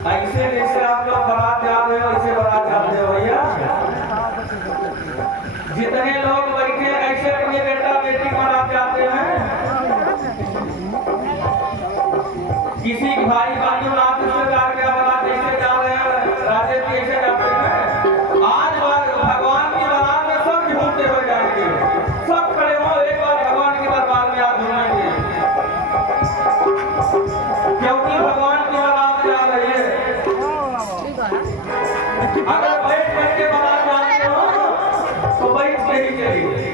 ऐसे जैसे आप लोग बारात जा रहे हो ऐसे बारात जाते हो भैया। जितने लोग बैठे ऐसे अपने बेटा बेटी बारात जाते हैं। किसी भाई बहनों आप रिश्तेदार के बारात ऐसे जा रहे हैं, राजे जी ऐसे जाते हैं। आज भगवान की बारात में सब झूठे हो जाएंगे, सब खड़े हो एक बार भगवान के दरबार में आप घूमेंगे, क्योंकि भगवान की बारात जा रही है। अगर बैठ करके बारात जाते हो तो बैठ के ही चलिए।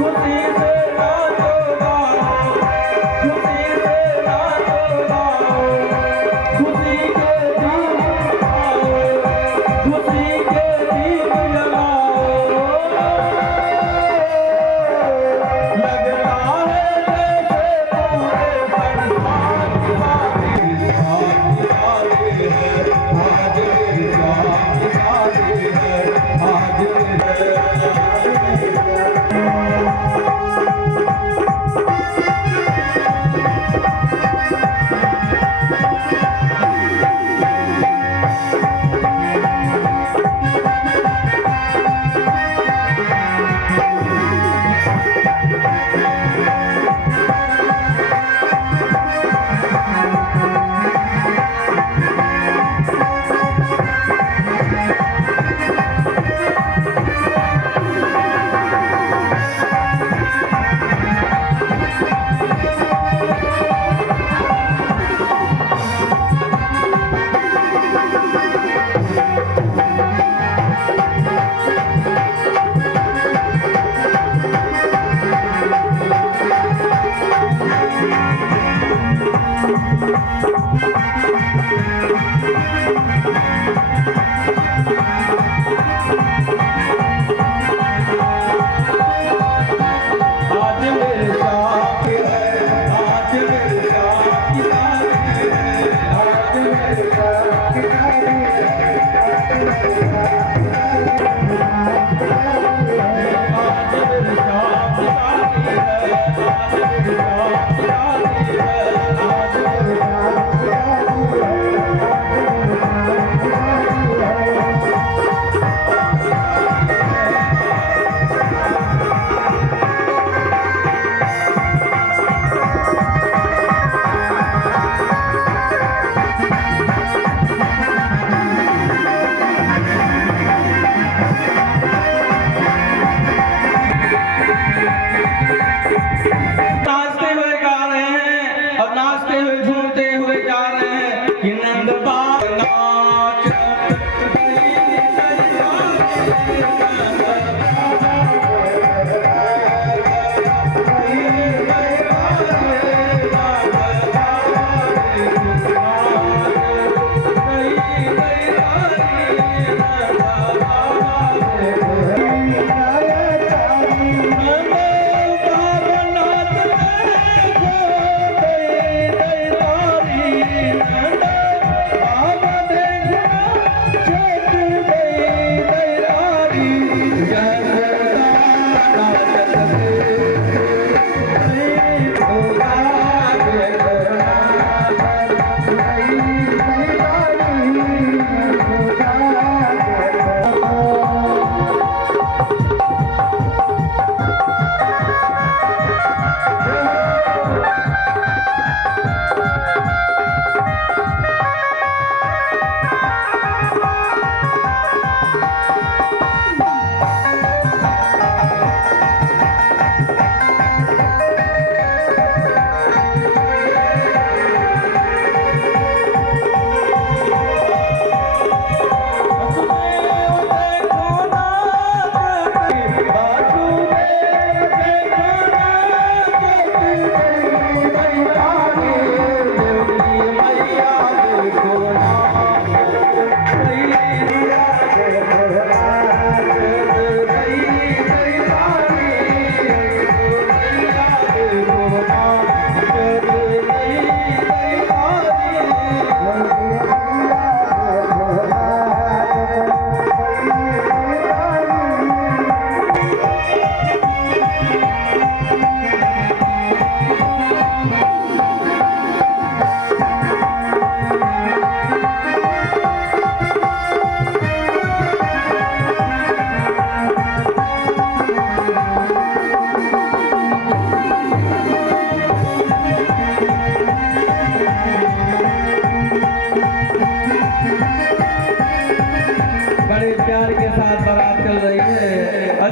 खुशी से नाचो गाओ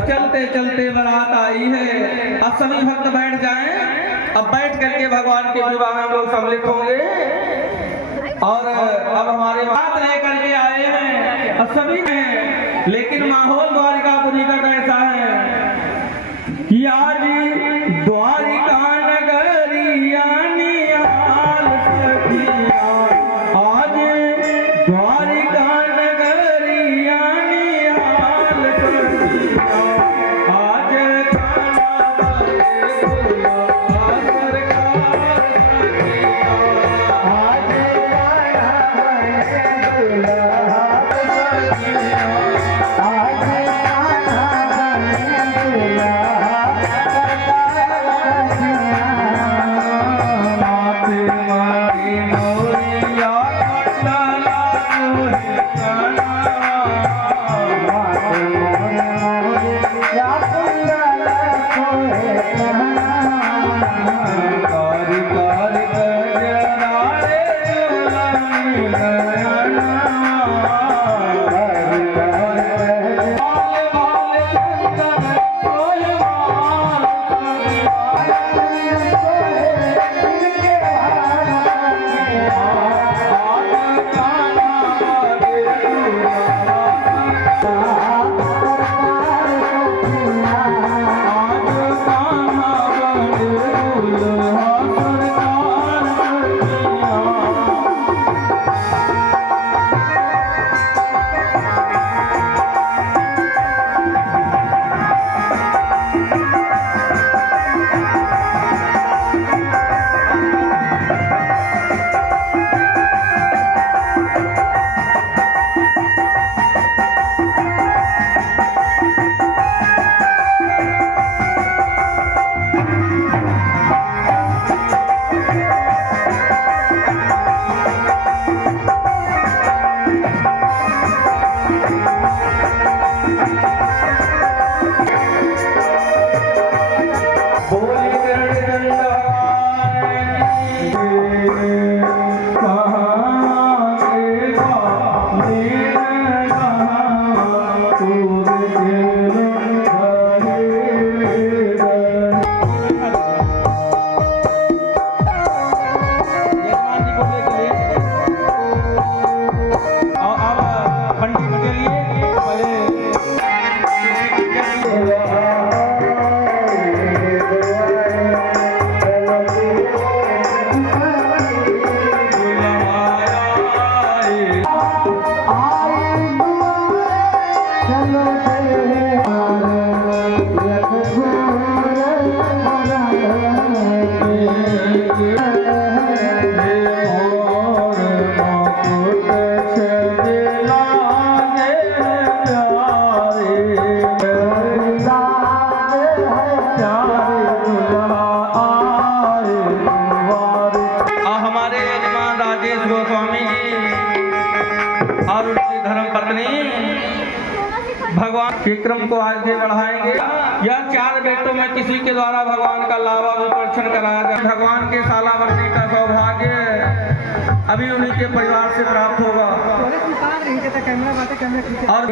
चलते चलते बारात आई है। अब सभी भक्त बैठ जाएं। अब बैठ करके भगवान के विवाह में हम लोग सम्मिलित होंगे। और अब हमारे बात रह करके आए हैं अब सभी हैं, लेकिन माहौल द्वारिकापुरी का कैसा है कि आज द्वारिका नगरिया निहाल सखिया, आज द्वारिका नगरिया निहाल सखिया, आज खाना बने दुल्हा सरकार सखिया, आज खाना बने दुल्हा सखिया, आज खाना बने दुल्हा के क्रम को आगे बढ़ाएंगे। यह 4 बेटों में किसी के द्वारा भगवान का लावा विमोचन कराया जाए। भगवान के साला बनने का सौभाग्य अभी उन्हीं के परिवार से प्राप्त होगा। और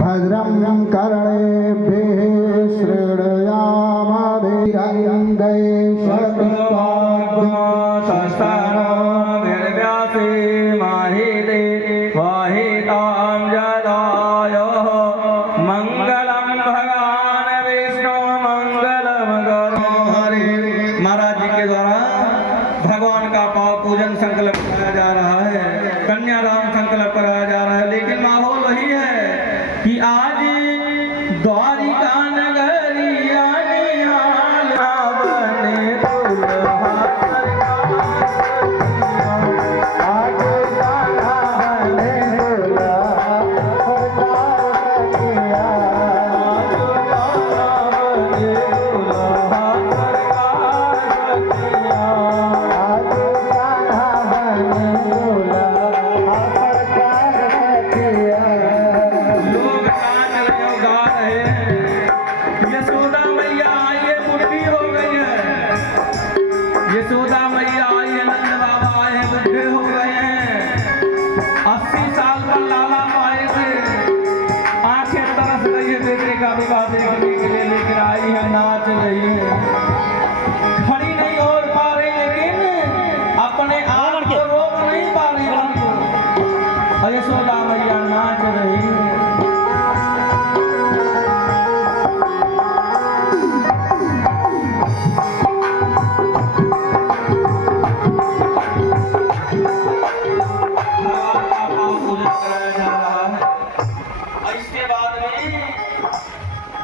भद्रं कर्णेभिः महाराज जी के द्वारा भगवान का पाव पूजन संकल्प कराया जा रहा है, कन्यादान संकल्प कराया जा रहा है। लेकिन माहौल वही है कि आज द्वारिका नगरिया निहाल बने दुल्हा यशोदा मैया आई है, नंद बाबा आए हैं, बुढ़े हो गए हैं, 80 साल का लाला पाए थे, आंखें तरस रही है बेटे का विवाह देखने के लिए, लेकिन आई है, नाच रही है, खड़ी नहीं हो पा रही, लेकिन अपने आप को रोक नहीं पा रही उनको। यशोदा मैया नाच रही है।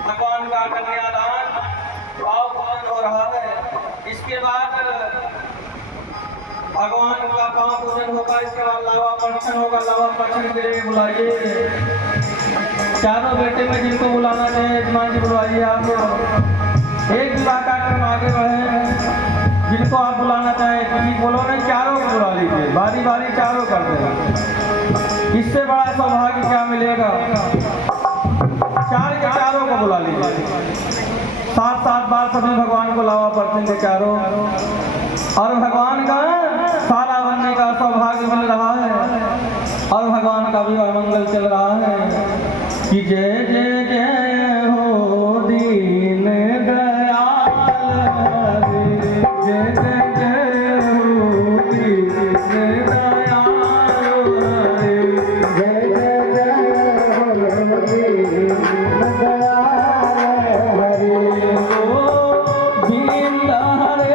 भगवान का कन्यादान पाव पूजन हो रहा है। इसके बाद भगवान का पाव पूजन होगा। इसके बाद लावा पर्षण होगा। लावा पर्षण के लिए बुलाइए चारों बेटे में जिनको बुलाना चाहिए। यजमान जी बुलवाइए। आप एक विवाह कार्यक्रम आगे बढ़े, जिनको आप बुलाना चाहें, किसी बोलो नहीं, चारों को बुला लीजिए, बारी बारी चारों कर देना। इससे बड़ा सौभाग्य क्या मिलेगा। 4 के चारों को बुला लीजिए। 7 बार सभी भगवान को लावा पर्षण के चारों, और भगवान का साला बनने का सौभाग्य मिल रहा है, और भगवान का विवाह मंगल चल रहा है कि जय जय जय हो दीन दयाल हरे, जय जय जय हो दीन दयाल हरे, जय जय जय हो दीन दयाल हरे, दीन हरे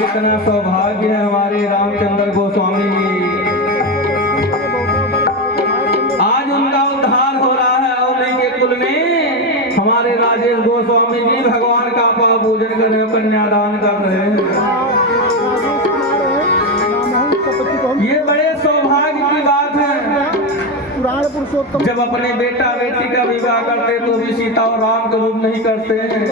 कितना सौभाग्य है हमारे रामचंद्र गोस्वामी जी। आज उनका उद्धार हो रहा है। पाँव पूजन कर रहे हैं, कन्यादान कर रहे हैं। ये बड़े सौभाग्य की बात है। जब अपने बेटा बेटी का विवाह करते तो भी सीता और राम के रूप नहीं करते हैं।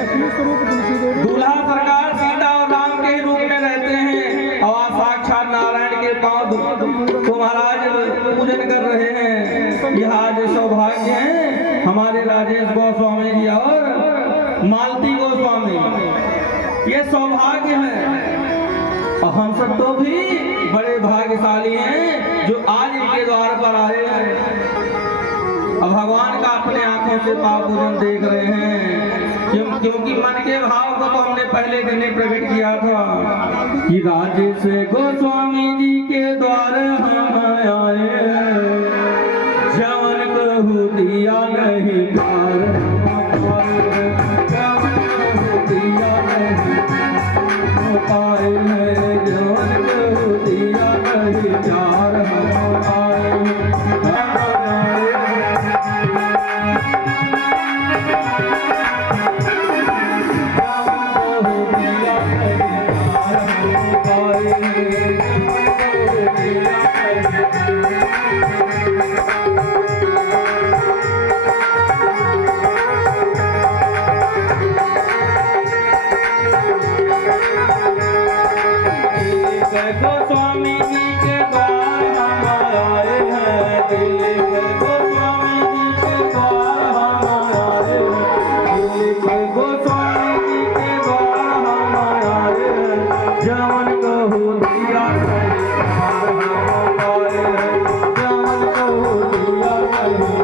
दूल्हा सरकार सीता और राम के ही रूप में रहते हैं और आप साक्षात नारायण के पांव को महाराज पूजन कर रहे हैं। यह आज सौभाग्य है हमारे राजेश गोस्वामी जी और मालती गोस्वामी, ये सौभाग्य है। और हम सब तो भी बड़े भाग्यशाली हैं जो आज इनके द्वार पर आए हैं। अब भगवान का अपने आंखों से पाव पूजन देख रहे हैं, क्योंकि मन के भाव को तो हमने पहले दिन ही प्रकट किया था कि राजेश गोस्वामी जी के द्वार हम आए, जवन कहू दिया नहीं पार, जवन कहू दिया नहीं पाए, जवन कहू दिया नहीं चार हम आए। गोस्वामी जी के द्वार हम आए हैं, गोस्वामी जी के द्वार हम आए हैं, गोस्वामी जी के द्वार हम आए हैं, जवन कहू दिया नहीं पार हम आए हैं, जवन कहू दिया नहीं आए हैं।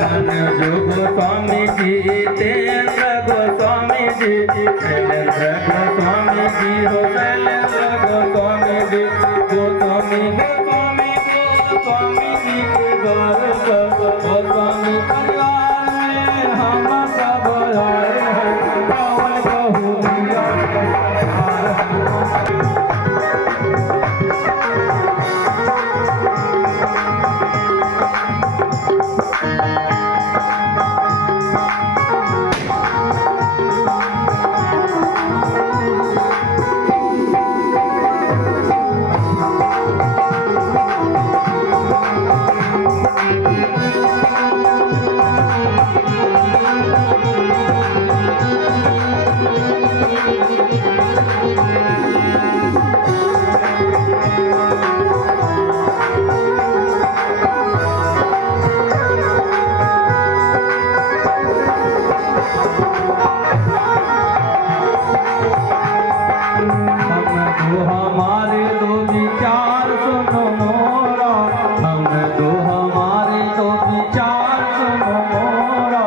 मन जो गोस्वामी जी तेंद्र गोस्वामी जी, शैलेंद्र गोस्वामी जी हो, शैलेंद्र गोस्वामी जी, गोस्वामी गोस्वामी गोस्वामी जी के द्वार पर गोस्वामी परिवार में हम सब आए हैं, जवन कहू दिया हमारे दो विचार सुनो मोरा, हम दो हमारे दो विचार सुनो मोरा,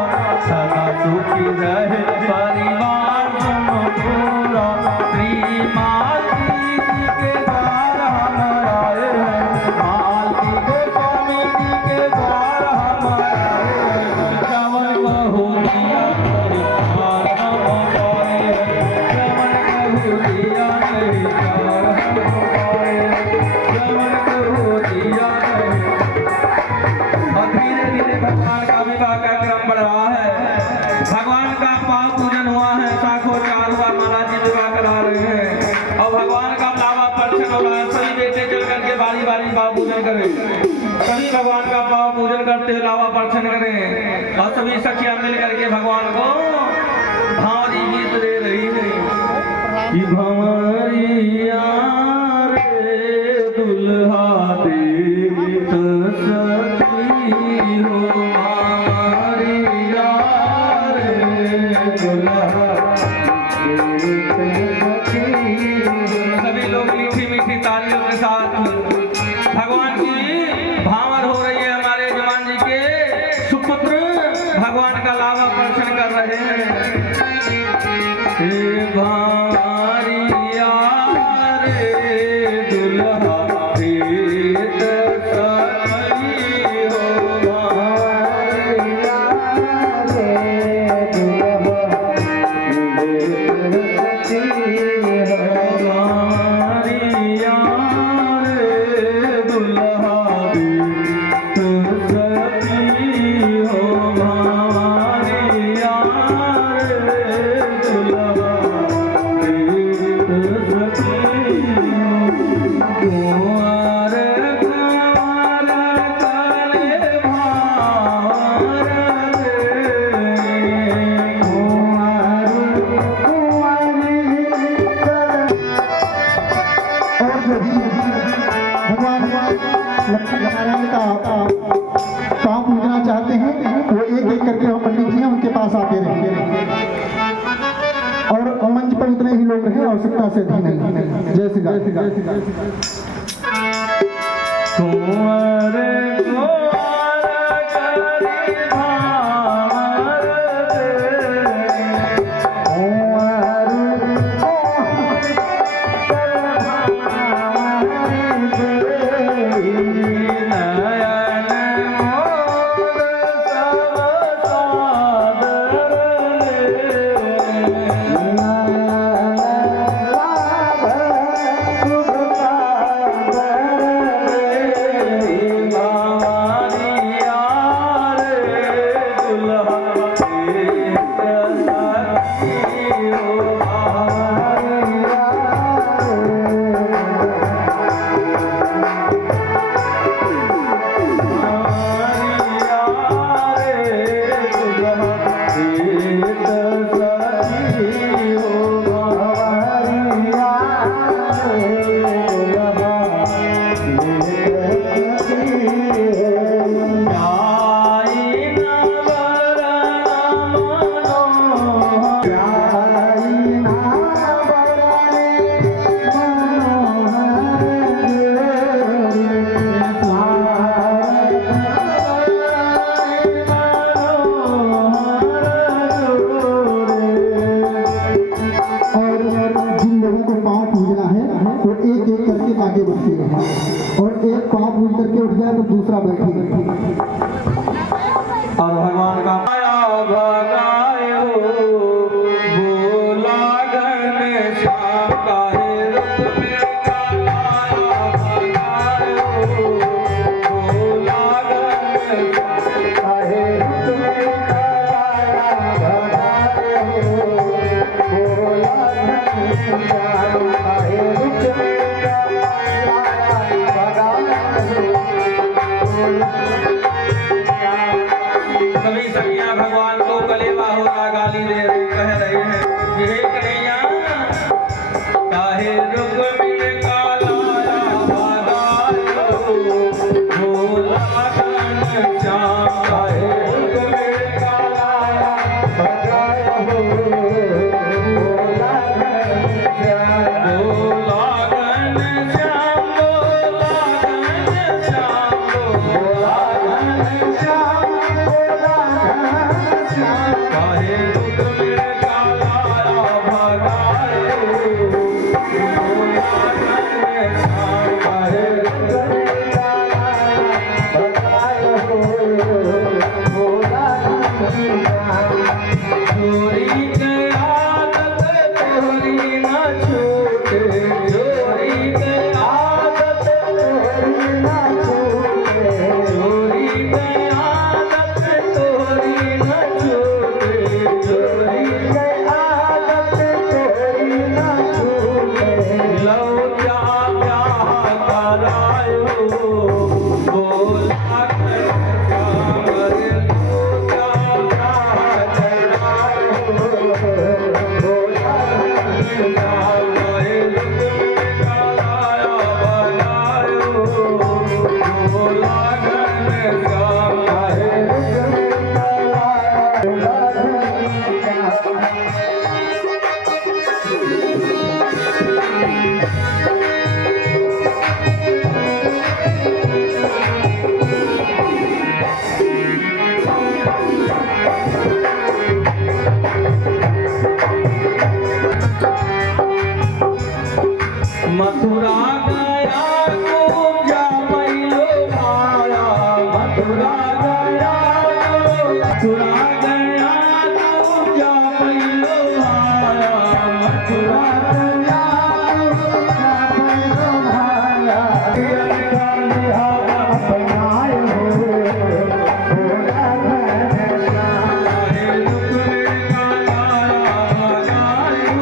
सदा सुखी रहे परिवार सुनो पूरा। श्री मालती जी के द्वार हम आए हैं, मालती गोस्वामी जी के द्वार हम आए हैं, जवन कहू दिया नहीं पार हम आए हैं, जवन कहू दिया नहीं पार हम आए हैं, जवन कहू दिया नहीं। और धीरे धीरे भगवान का विवाह का क्रम बढ़ रहा है। भगवान का पाव पूजन हुआ है, साखों चार हुआ, महाराज जी विवाह करा रहे हैं और भगवान का लावा पर्चन हो रहा है। सभी बेटे चल करके बारी बारी पाव पूजन करें, सभी भगवान का पाव पूजन करते हुए लावा पर्चन करें और सभी सखियां मिल करके भगवान को भावरी गीत दे रही है कि भंवरिया रे दुल्हा देत सखी हो, भंवरिया रे दुल्हा देत सखी हो। सभी लोग मीठी मीठी तालियों के साथ भगवान की भावर हो रही है। हमारे जवान जी के सुपुत्र भगवान का लावा पर्चन कर रहे हैं। भारिया रे दुल्हा देत सखी हो, भारिया रे दुल्हा देत सखी हो, भारिया रे दुल्हा देत सखी हो, भारिया रे और मंच पर इतने ही लोग रहे, आवश्यकता से अधिक नहीं। जय श्री राम। आगे बढ़ती है और एक पाँव पूज करके उठ जाए तो दूसरा बैठेगा। और भगवान का भगवान को कलेवा होगा गाली दे रही कह रही है ये कन्हैया काहे रुक मिल काला भागायो भोला कन श्याम काहे रुक मिल काला भागायो भोला कन श्याम भोला कन श्याम भोला कन श्याम भोला कन श्याम काहे रुक मिल काला भागायो भोला कन श्याम काहे रुक मिल काला भागायो भोला कन श्याम चोरी के आदत तोरी न छूटे चोरी के आदत तोरी न छूटे चोरी के आदत तोरी न छूटे चोरी के आदत तोरी न छूटे लो क्या ब्याह करायो भोला कन श्याम रे लो क्या ब्याह करायो भोला कन श्याम काहे रुक मिल काला भागायो भोला कन श्याम काहे रुक मिल काला मथुरा गया तुम जा पैलो भाया मथुरा गया मथुरा गया तुम जा पैलो भाया मथुरा गया तुम जा पैलो भाया अपनाए हो भोला कन श्याम काहे रुक मिल काला भागायो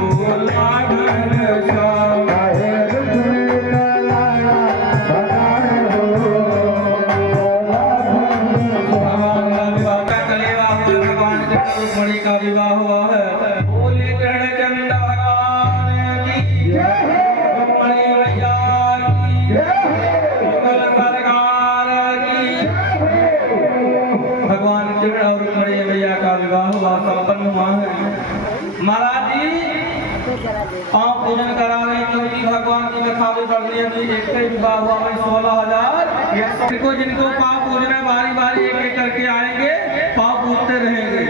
भोला कन श्याम काहे रुक मिल काला भागायो भोला कन श्याम भगवान का रुक्मणी का विवाह हुआ है। बोले कृष्ण चंदा भगवान की जय रुक्मणी मैया की जय मुगल सरकार की भगवान कृष्ण और रुक्मणी मैया का विवाह विवाह हुआ संपन्न हुआ है। महाराज जी पाँव पूजन करा रहे हैं क्योंकि भगवान की कथा भी पढ़नी है। एक ही विवाह हुआ भाई 16,000 जिनको पाँव पूजना बारी बारी एक एक करके आएंगे, पाँव पूजते रहेंगे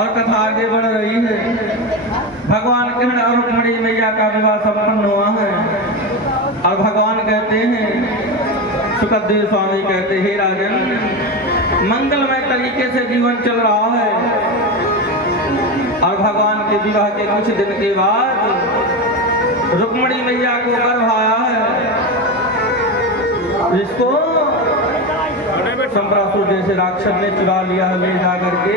और कथा आगे बढ़ रही है। भगवान कृष्ण और रुक्मिणी मैया का विवाह संपन्न हुआ है और भगवान कहते हैं, सुखदेव स्वामी कहते हैं, हे राजन मंगलमय तरीके से जीवन चल रहा है। और भगवान के विवाह के कुछ दिन के बाद रुक्मिणी मैया को गर्भ आया है, जिसको शंबरासुर जैसे राक्षस ने चुरा लिया है, ले जा करके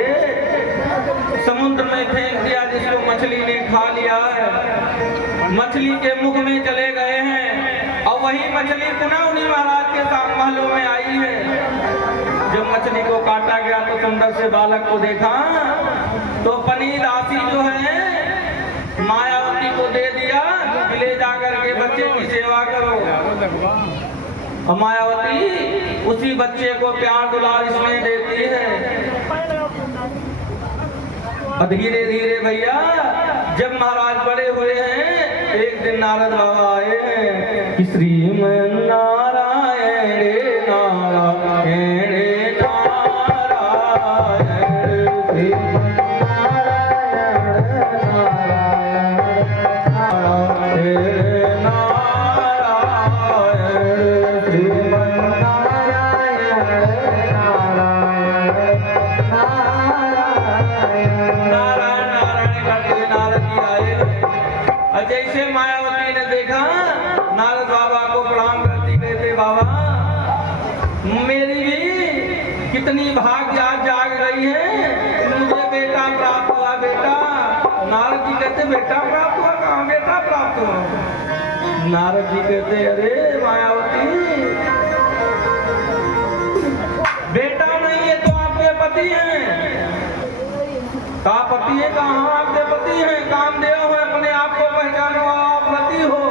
समुद्र में फेंक दिया, जिसको मछली ने खा लिया है। मछली के मुख में चले गए हैं और वही मछली पुनः उन्हीं महाराज के साथ महलों में आई है। जब मछली को काटा गया तो सुंदर से बालक को देखा तो पनी दासी जो है मायावती को दे दिया, ले जा करके बच्चे की सेवा करो। और मायावती उसी बच्चे को प्यार दुलार इसमें देती है। और धीरे धीरे भैया जब महाराज बड़े हुए हैं, एक दिन नारद बाबा आए हैं कि श्रीमन नारायण रे नारायण रे नारायण श्रीमन जैसे मायावती ने देखा नारद बाबा को प्रणाम करती कहते, बाबा मेरी भी कितनी भाग्य आज जाग गई है, मुझे बेटा प्राप्त हुआ। बेटा नारद जी कहते, बेटा प्राप्त हुआ? कहाँ बेटा प्राप्त हुआ? नारद जी कहते, अरे मायावती बेटा नहीं है तो आपके पति हैं। का पति है? कहाँ आपके पति हैं? कामदेव है, अपने आप को पहचानो, आप पति हो।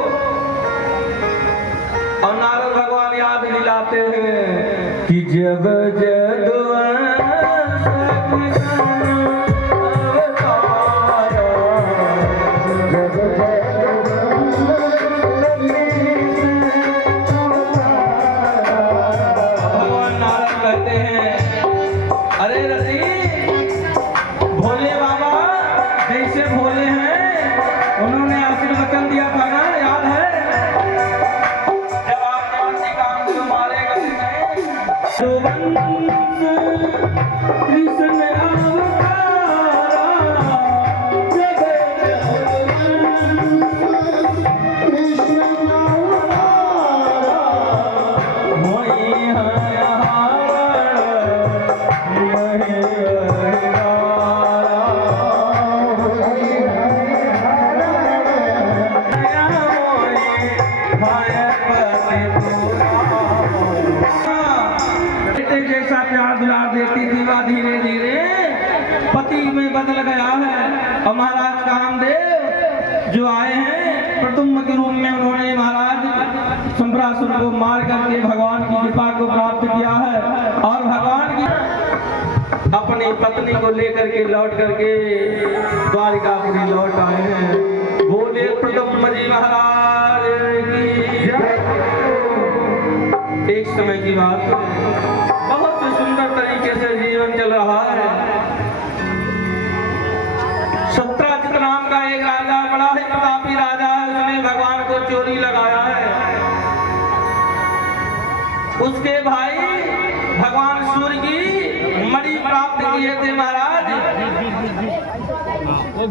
और नारद भगवान याद दिलाते हैं कि जब भगवान नारद कहते हैं, अरे रति भोले बाबा जैसे भोले हैं, उन्होंने आशीर्वचन दिया था ना, याद है? जब आपने किसी काम को मारेगा कृष्ण जैसा प्यार दुलार देती थी वह धीरे धीरे पति में बदल गया है। और महाराज कामदेव जो आए हैं प्रतुम्ब के रूप में, उन्होंने महाराज शंबरासुर को मार करके भगवान की कृपा को प्राप्त किया है और भगवान की अपनी पत्नी को लेकर के लौट करके द्वारिकापुरी लौट आए हैं। बोले प्रतुम्ब जी महाराज की जय। एक समय की बात है, बहुत सुंदर तरीके से जीवन चल रहा है। सत्राजित नाम का एक राजा, बड़ा ही प्रतापी राजा है, उसने भगवान को चोरी लगाया है। उसके भाई भगवान सूर्य की मणि प्राप्त किए थे महाराज।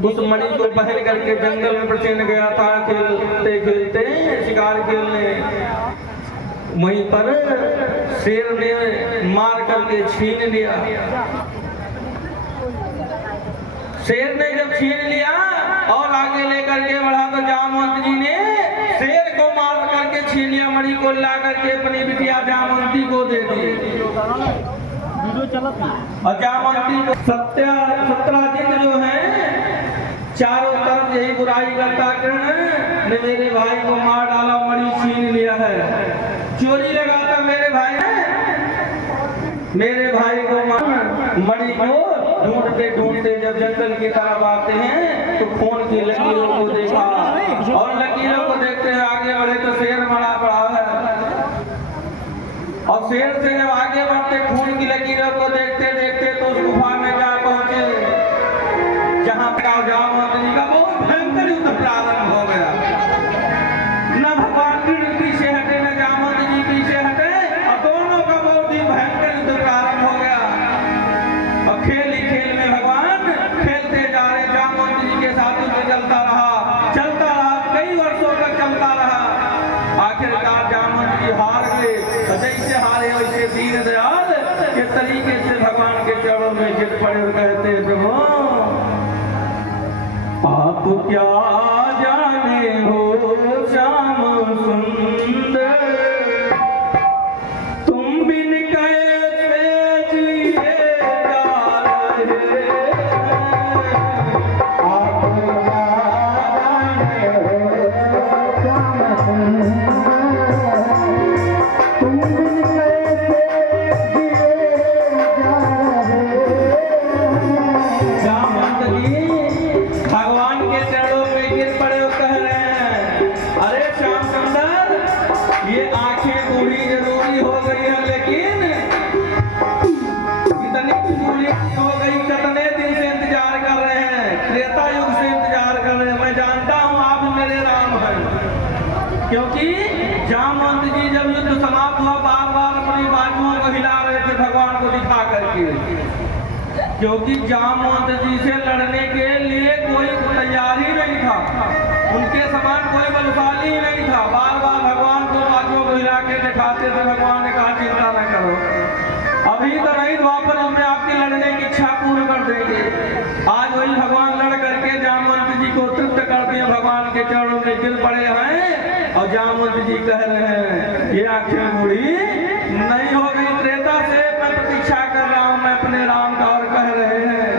उस मणि को पहन करके जंगल में प्रचंड गया था, खेलते खेलते शिकार खेलने। वहीं पर शेर ने मार करके छीन लिया। शेर ने जब छीन लिया और आगे लेकर के बढ़ा तो जामवंत जी ने शेर को मार करके छीन लिया, मणि को ला करके अपनी बिटिया जामवंती को दे दी। और जामवंती को सत्राजित जो है चारों तरफ यही बुराई करता, कृष्ण ने मेरे भाई को मार डाला, मणि छीन लिया है, चोरी लगाता मेरे भाई को मणि को ढूंढते ढूंढते जब जंगल की तरफ आते हैं तो खून की लकीरों को देखा और लकीरों को देखते हुए आगे बढ़े तो शेर मरा पड़ा है और शेर से जब आगे बढ़ते खून की लकीरों को देखते देखते तो उस गुफा में जा पहुंचे जहां पर जामवंत जी का बहुत भयंकर युद्ध प्रारंभ हो गया। न भगवान कृष्ण पीछे हटे न जामवंत जी पीछे हटे और दोनों का बहुत ही भयंकर युद्ध प्रारंभ हो गया। और खेल ही खेल में भगवान खेलते जा रहे जामवंत जी के साथ युद्ध चलता रहा कई वर्षों तक चलता रहा। आखिरकार जामवंत जी हार गए। जैसे हारे वैसे दीन दयाल के तरीके से भगवान के चरणों में गिर पड़े और कहते प्रभु आप क्या जाने हो श्याम सुंदर तुम बिन कैसे जिए जा रहे आप जाने हो श्याम सुंदर तुम बिन कैसे जिए जा रहे। जामवंत जी भगवान के चरणों में गिर पड़े और कह रहे हैं अरे श्याम सुंदर ये आंखें बूढ़ी जरूरी हो गई है लेकिन इतनी बूढ़ी हो गई कितने दिन से इंतजार कर रहे हैं त्रेता युग से इंतजार कर रहे हैं। मैं जानता हूँ आप मेरे राम हैं क्योंकि जामवंत जी जब युद्ध समाप्त हुआ बार बार अपनी बाजुओं को हिला रहे थे भगवान को दिखा करके क्योंकि जामवंत जी से लड़ने के लिए कोई तैयार ही नहीं था। उनके समान कोई बलशाली ही नहीं था। बार बार भगवान को बाजुओं को हिला के दिखाते थे। भगवान ने कहा चिंता न करो अभी तो नहीं द्वापर में आपकी लड़ने की इच्छा पूर्ण कर देंगे। आज वही भगवान लड़ करके जामवंत जी को तृप्त कर दिए। भगवान के चरणों में गिर पड़े हैं और जामवंत जी कह रहे हैं ये आंखें बूढ़ी नहीं हो गई त्रेता से मैं प्रतीक्षा कर रहा हूँ मैं अपने राम का और कह रहे हैं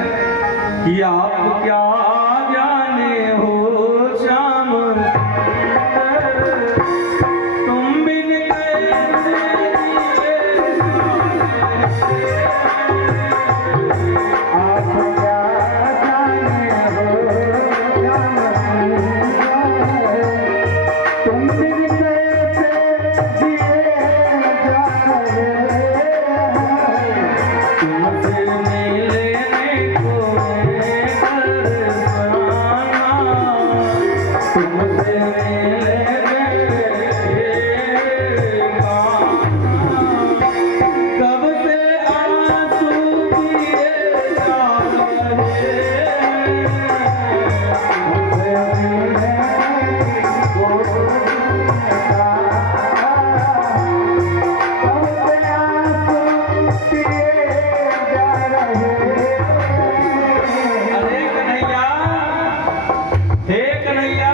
कि आप क्या जाने हो श्याम तुम बिन कैसे आप क्या जाने हो श्याम सुंदर तुम बिन कैसे जिए जा रहे। तुमसे मिलने को तुमसे कब से आंसू गिरे जा अरे कन्हैया हे कन्हैया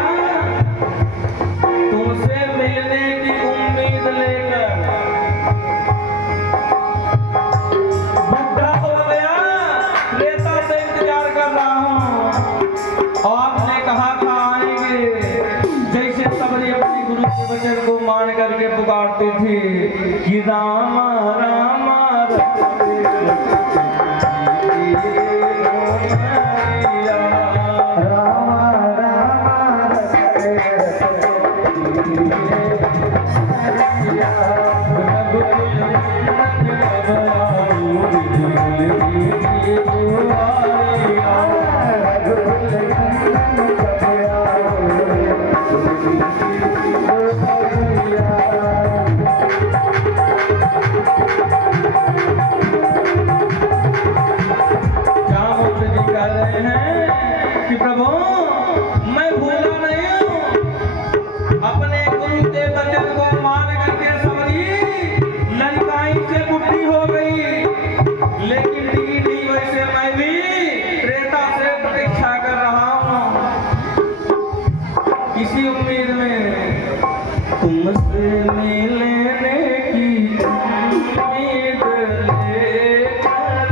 तुमसे मिलने की उम्मीद लेकर बुढ़ा हो गया त्रेता से इंतजार कर रहा हूँ। और आपने कहा था आएंगे जैसे सबरी अपनी गुरु के वचन को मान करके पुकारते थे कि रामा रामा कि प्रभु मैं भूला नहीं हूँ अपने गुरु के वचन को मान करके सबरी लड़काई से बुढ़ी हो गई लेकिन नहीं वैसे मैं भी त्रेता से प्रतीक्षा कर रहा हूँ इसी उम्मीद में तुमसे मिलने की उम्मीद लेकर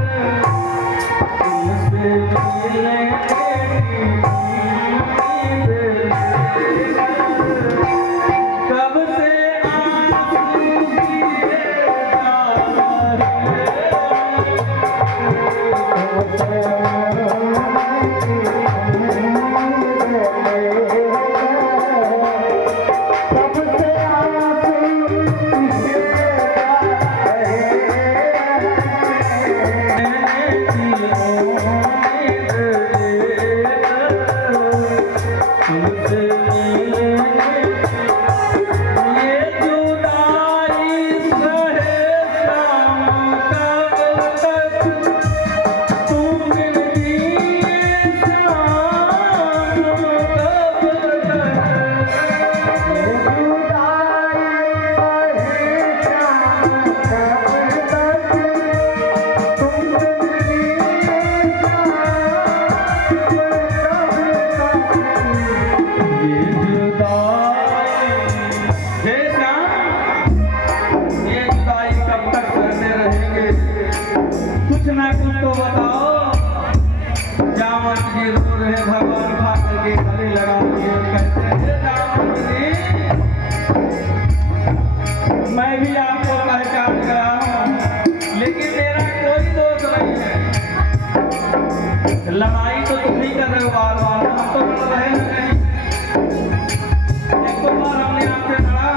तुमसे मिलने की जी रो रहे भगवान खा करके गले लगा के कहते हैं जामवंत जी, मैं भी आपको पहचान गया हूँ, लेकिन मेरा कोई दोष नहीं है। लड़ाई तो तुम ही कर रहे हो बार बार, हम तो लड़ रहे हैं नहीं। एक बार हमने आपसे लड़ा।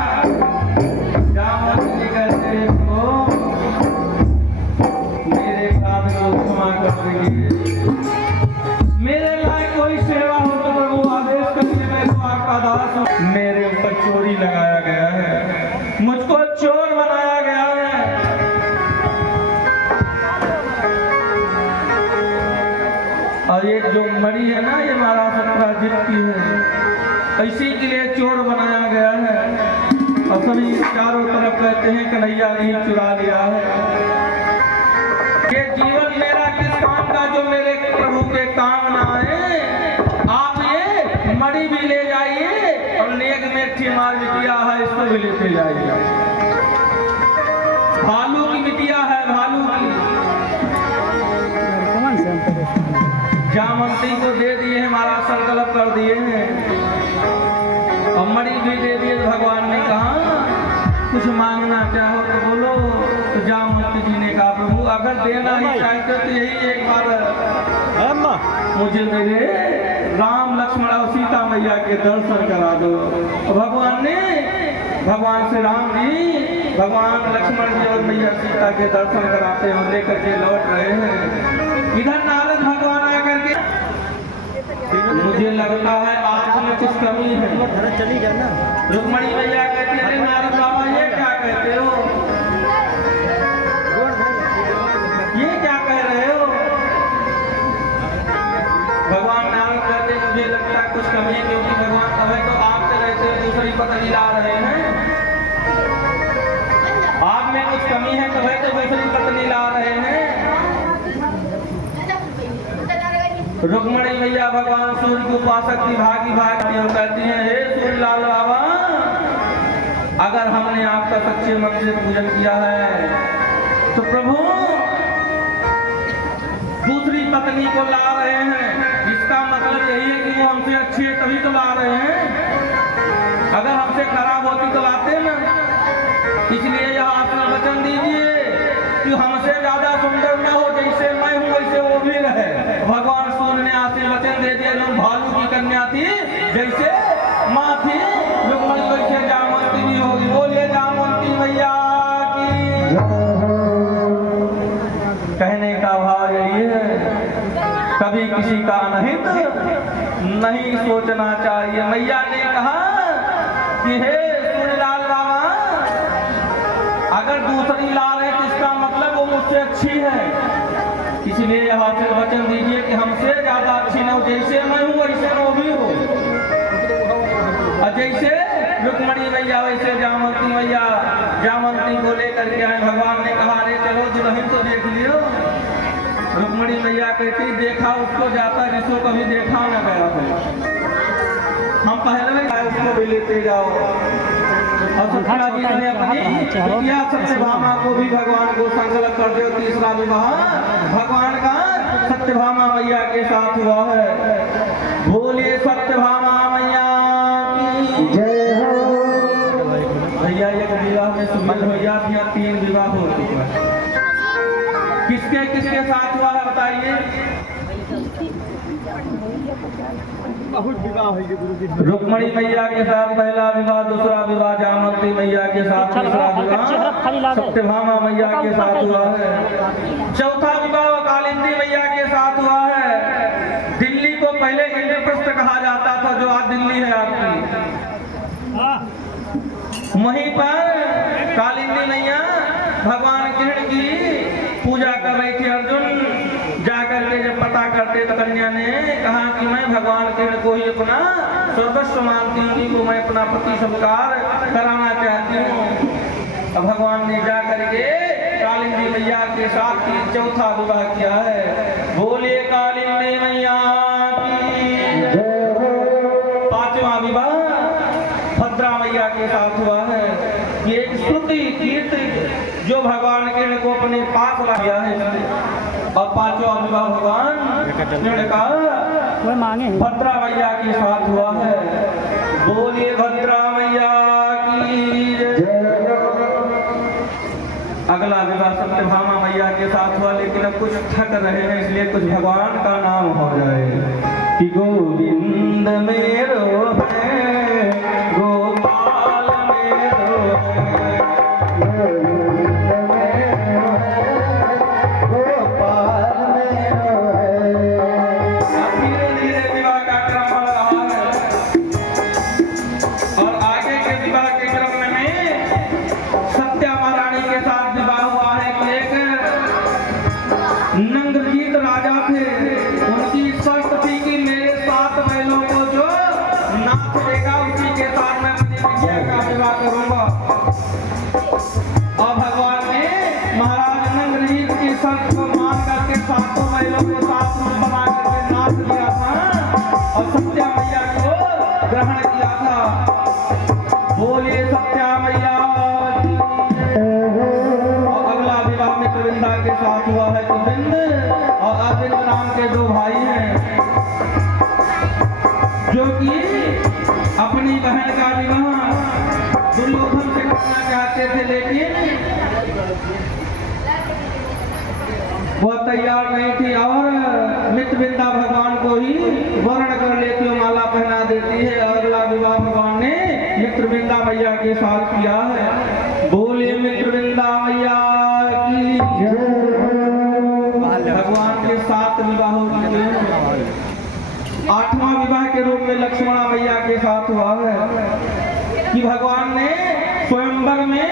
जामवंत जी कहते हैं को मेरे अपराध को क्षमा कर दीजिए, मेरे लायक कोई सेवा हो तो प्रभु आदेश करके मैं तो आपका दास हूँ। मेरे ऊपर चोरी लगाया गया है, मुझको चोर बनाया गया है। और ये जो मरी है ना, ये महाराज अपराजित की है, इसी के लिए चोर बनाया गया है। और सभी चारों तरफ कहते हैं कन्हैया ने ही चुरा लिया है। ये जीवन मेरा किस काम का जो मेरे प्रभु के काम ना आए। आप ये मड़ी भी ले जाइए और नेक मेठी मार बिटिया है, इसको भी लेते जाइए। भालू की बिटिया है, भालू की। जामवंती को दे दिए हैं, हमारा संकल्प कर दिए हैं, और मड़ी भी दे दिए। भगवान ने कहा कुछ मांगना चाहो तो बोलो। तो जामवंती जी ने कहा प्रभु अगर देना ही चाहते तो यही एक बार मुझे मेरे राम लक्ष्मण और सीता मैया के दर्शन करा दो। भगवान से राम जी भगवान लक्ष्मण जी और मैया सीता के दर्शन कराते हैं, लेकर के लौट रहे हैं। इधर नारद भगवान आकर के मुझे लगता है आप में कुछ कमी है। चली जाना। रुक्मणी मैया कहती है नारद बाबा ये क्या कहते हो, ये क्या कह रहे हो। भगवान नारद कहते मुझे लगता है कुछ कमी है, क्योंकि भगवान तभी तो आपसे रहते हैं, दूसरी पत्नी ला रहे हैं। आप में कुछ कमी है तभी तो दूसरी पत्नी ला रहे हैं। रुक्मणी मैया भगवान सूर्य की उपासक की भागी भागती और कहती हैं हे सूर्यलाल बाबा, अगर हमने आपका सच्चे मन से पूजन किया है तो प्रभु दूसरी पत्नी को ला रहे हैं, इसका मतलब यही है कि वो हमसे अच्छी है तभी तो ला रहे हैं। अगर हमसे खराब होती तो लाते ना। इसलिए यह आपने वचन दीजिए कि हमसे ज्यादा सुंदर न हो, जैसे मैं हूँ वैसे वो भी रहे। भगवान सूर्य ने आपसे वचन दे दिया, जो भालू की कन्या थी जैसे माँ थी रुक्मणी वैसे जामवंती भी होगी। बोलिए जामवंती मैया की। कहने का भाव यही है, कभी किसी का अनहित नहीं सोचना चाहिए। मैया ने कहा कि हे सूर्यलाल बाबा, अगर दूसरी लाल है तो इसका मतलब वो मुझसे अच्छी है, इसलिए यहाँ से वचन दीजिए कि हमसे ज्यादा अच्छी न हो, जैसे मैं हूँ वैसे वो भी हो। और जैसे रुक्मणी मैया वैसे जामवंती मैया जामवंती को लेकर के आए। भगवान ने कहा अरे चलो दुल्हन तो देख लियो। रुक्मणी मैया कहती देखा उसको जाता जिसको कभी देखा न गया है, हम पहले में उसको भी लेते जाओ। और सत्या जी ने अपनी बिटिया सत्यभामा को भी भगवान को संकल्प कर दिया। तीसरा विवाह भगवान का सत्यभामा मैया के साथ हुआ है। बोलिए सत्यभामा मैया की जय हो। भैया एक विवाह में सुमन हो गया, 3 विवाह हो चुका है। किसके किसके साथ हुआ है बताइए। रुक्मणी मैया के साथ पहला विवाह, दूसरा विवाह जामवंती मैया के साथ, तीसरा विवाह सत्यभामा मैया के साथ हुआ है, चौथा विवाह कालिंदी मैया के साथ हुआ है। दिल्ली को पहले इंद्रप्रस्थ कहा जाता था, जो आज दिल्ली है आपकी। वहीं पर कालिंदी मैया भगवान कृष्ण की पूजा कर रही थी। अर्जुन जाकर के जब पता करते तो कन्या ने कहा कि मैं भगवान कृष्ण को ही अपना सर्वस्व मानती हूँ, को मैं अपना पति संस्कार कराना चाहती हूँ। अब भगवान ने जाकर के कालिंदी मैया के साथ ही चौथा विवाह किया है। बोलिए कालिंदी मैया की जय हो। पांचवा विवाह भद्रा मैया के साथ हुआ है। ये श्रुति कीर्ति जो भगवान कृष्ण को अपने पास लाया है। और पांचवा विवाह भगवान कृष्ण का वो मांगे हैं। भद्रा मैया के साथ हुआ है। बोलिए भद्रा मैया की जय। अगला विवाह सत्यभामा मैया के साथ हुआ, लेकिन अब कुछ थक रहे हैं, इसलिए कुछ भगवान का नाम हो जाए कि गोविंद मेरो है, गोपाल मेरो है, नंगजीत राजा थे। उनकी शर्त थी कि मेरे 7 बैलों को जो नाच देगा उसी के साथ मैं अपनी बिटिया का विवाह करूंगा। और भगवान ने महाराज नंगजीत की शर्त को मान करके 7 बैलों को 7 रूप बना करके नाच दिया था और सत्या मैया को ग्रहण किया था। बोलिए सत्या मैया। मित्रविंदा के साथ हुआ है। गोविंद और अरविंद नाम के 2 भाई हैं जो कि अपनी बहन का विवाह दुर्योधन से करना चाहते थे, लेकिन वह तैयार नहीं थी और मित्रविंदा भगवान को ही वर्ण कर लेती है, माला पहना देती है। अगला विवाह भगवान ने मित्रविंदा मैया के साथ किया है। बोलिए मित्रविंदा मैया की जय। भगवान के 7 विवाह हो चुके हैं। 8वां विवाह के रूप में लक्ष्मणा मैया के साथ हुआ है कि भगवान ने स्वयंवर में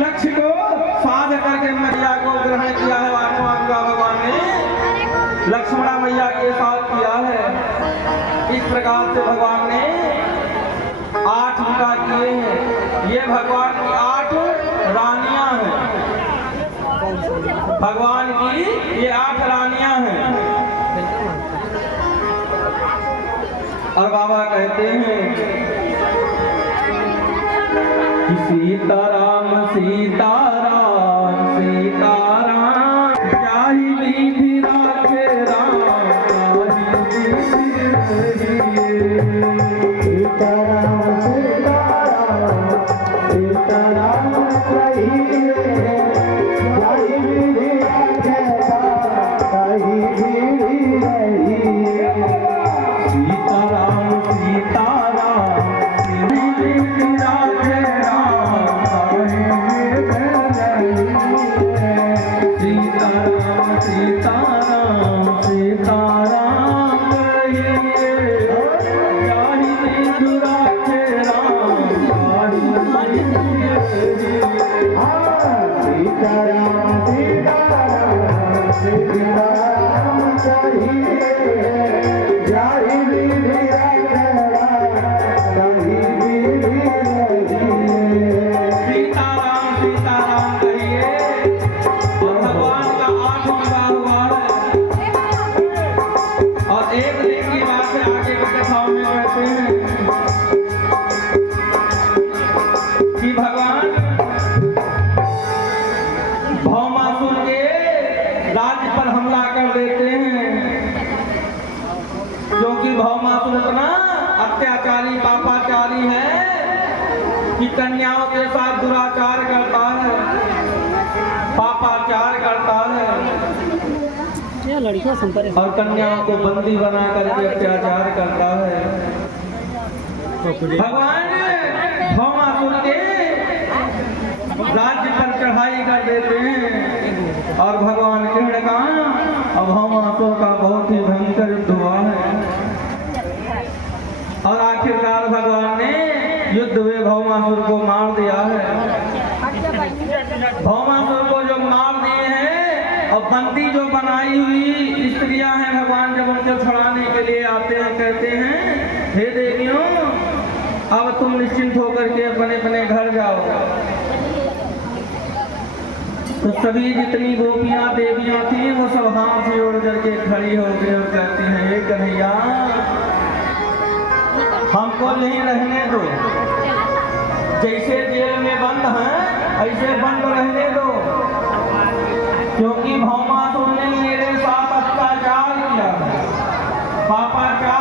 लक्ष्य को साध करके मैया को ग्रहण किया है। 8वां विवाह भगवान ने लक्ष्मणा मैया के साथ किया है। इस प्रकार से भगवान ने 8 विवाह किए हैं। ये भगवान की 8 रानियां हैं। भगवान की ये 8 रानियां हैं। और बाबा कहते हैं कि सीताराम सीताराम सीताराम जाहि विधि राखे राम जाहि विधि सीताराम सीताराम सीताराम अत्याचारी पापाचारी है कि कन्याओं के साथ दुराचार करता है, पापाचार करता है और कन्याओं को बंदी बना करके अत्याचार करता है। भगवान भौमासुर के राज्य पर चढ़ाई कर देते हैं और भगवान कृष्ण का और भौमासुर का बहुत ही भयंकर युद्ध हुआ है। और आखिरकार भगवान ने युद्ध में भौमासुर को मार दिया है। भौमासुर को जो मार दिए हैं और बंदी जो बनाई हुई स्त्रियां हैं, भगवान जब उनको छुड़ाने के लिए आते हैं, कहते हैं हे देवियों अब तुम निश्चिंत होकर के अपने अपने घर जाओ। तो सभी जितनी गोपियां देवियां थी वो सब हाथ जोड़ करके खड़ी हो गई और कहती हैं हे कन्हैया हमको नहीं रहने दो, जैसे जेल में बंद हैं ऐसे बंद रहने दो, क्योंकि भौमासुर ने मेरे साथ अत्याचार किया, पापाचार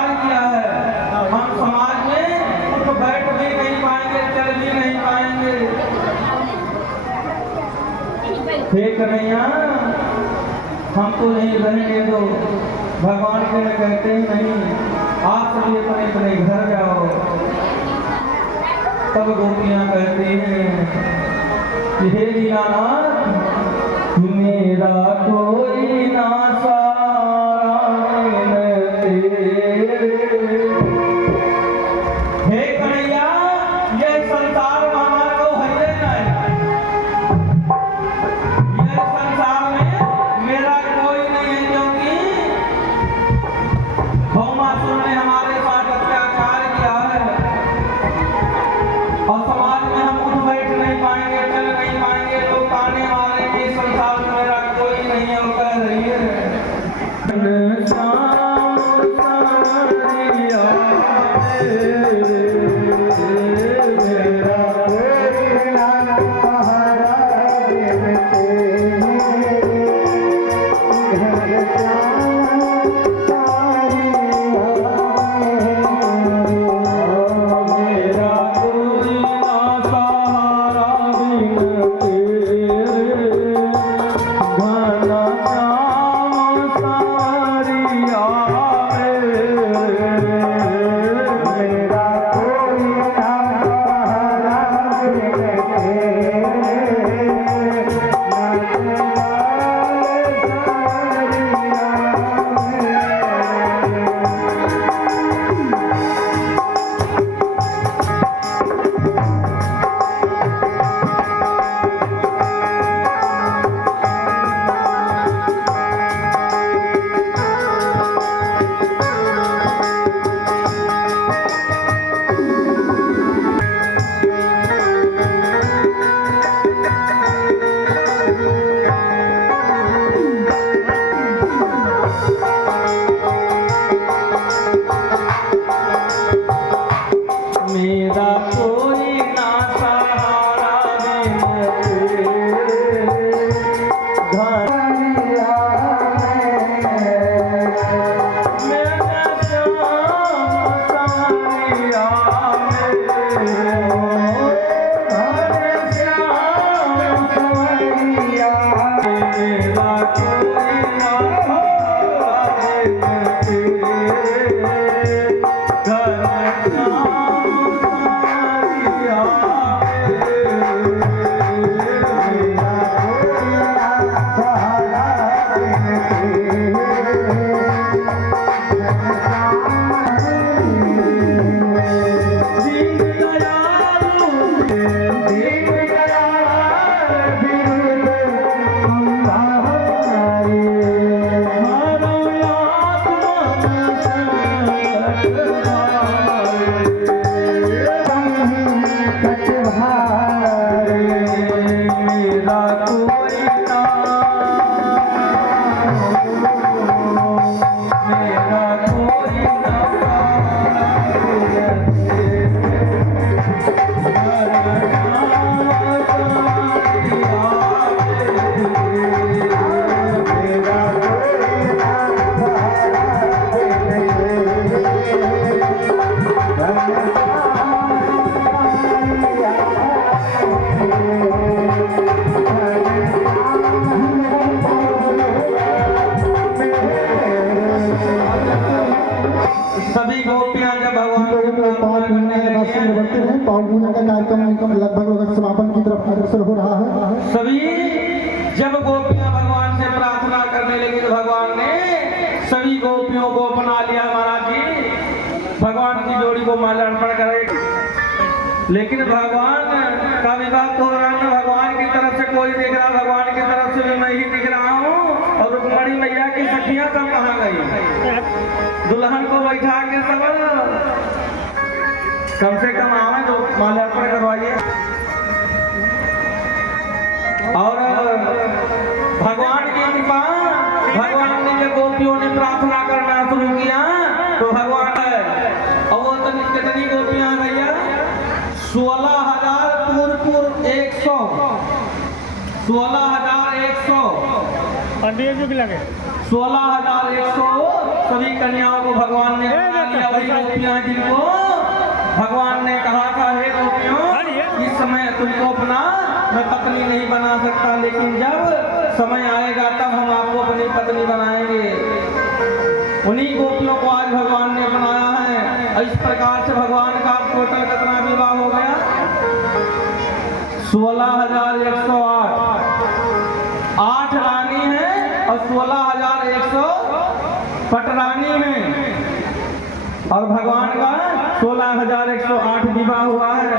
हे कन्हैया हम तो यहीं रहेंगे, तो भगवान के कहते ही नहीं आप सभी अपने अपने घर जाओ। तब गोपियां कहती हैं कि हे दीनानाथ मेरा कोई ना सहारा तेरे। हे कन्हैया ये संसार में हमारा को है नहीं, ये संसार में मेरा कोई नहीं है, क्योंकि भौमासुर ने हमारे साथ अत्याचार किया है और समाज में हम उठ बैठ नहीं पाएंगे, चल नहीं पाएंगे, लोग ताने मारेंगे। संसार में मेरा कोई नहीं है, वो कह रही है सभी गोपियां जब भगवान के प्रार्थना करने लगी, पाव पूजन का कार्यक्रम लगभग समापन की तरफ अग्रसर हो रहा है। सभी जब गोपियां भगवान से प्रार्थना करने लगी तो भगवान ने सभी गोपियों को अपना लिया। महाराज जी भगवान की जोड़ी को माला अर्पण करे, लेकिन भगवान का विवाह तो भगवान की तरफ से कोई दिख रहा, भगवान की तरफ से भी मैं ही दिख रहा हूँ। और रुक्मणी मैया की सखियां सब कहाँ गई? दुल्हन को बैठा के सब कम से कम आवे तो माल्यार्पण करवाइए। और भगवान की कृपा, भगवान ने जब गोपियों ने प्रार्थना करना शुरू किया तो भगवान है और वो तो कितनी गोपियां भैया 16,000 पूर्व 100 16,100 लगे 16,100 सभी कन्याओं को भगवान ने बना लिया। वही गोपियां जिनको भगवान ने कहा था हे गोपियों इस समय तुमको अपना मैं पत्नी नहीं बना सकता, लेकिन जब समय आएगा तब हम आपको अपनी पत्नी बनाएंगे। उन्हीं गोपियों को आज भगवान ने बनाया है। इस प्रकार से भगवान का टोटल कितना विवाह हो गया? 16,108। 8 रानी है और 16,100 पटरानी है, और भगवान का 16,108 विवाह हुआ है।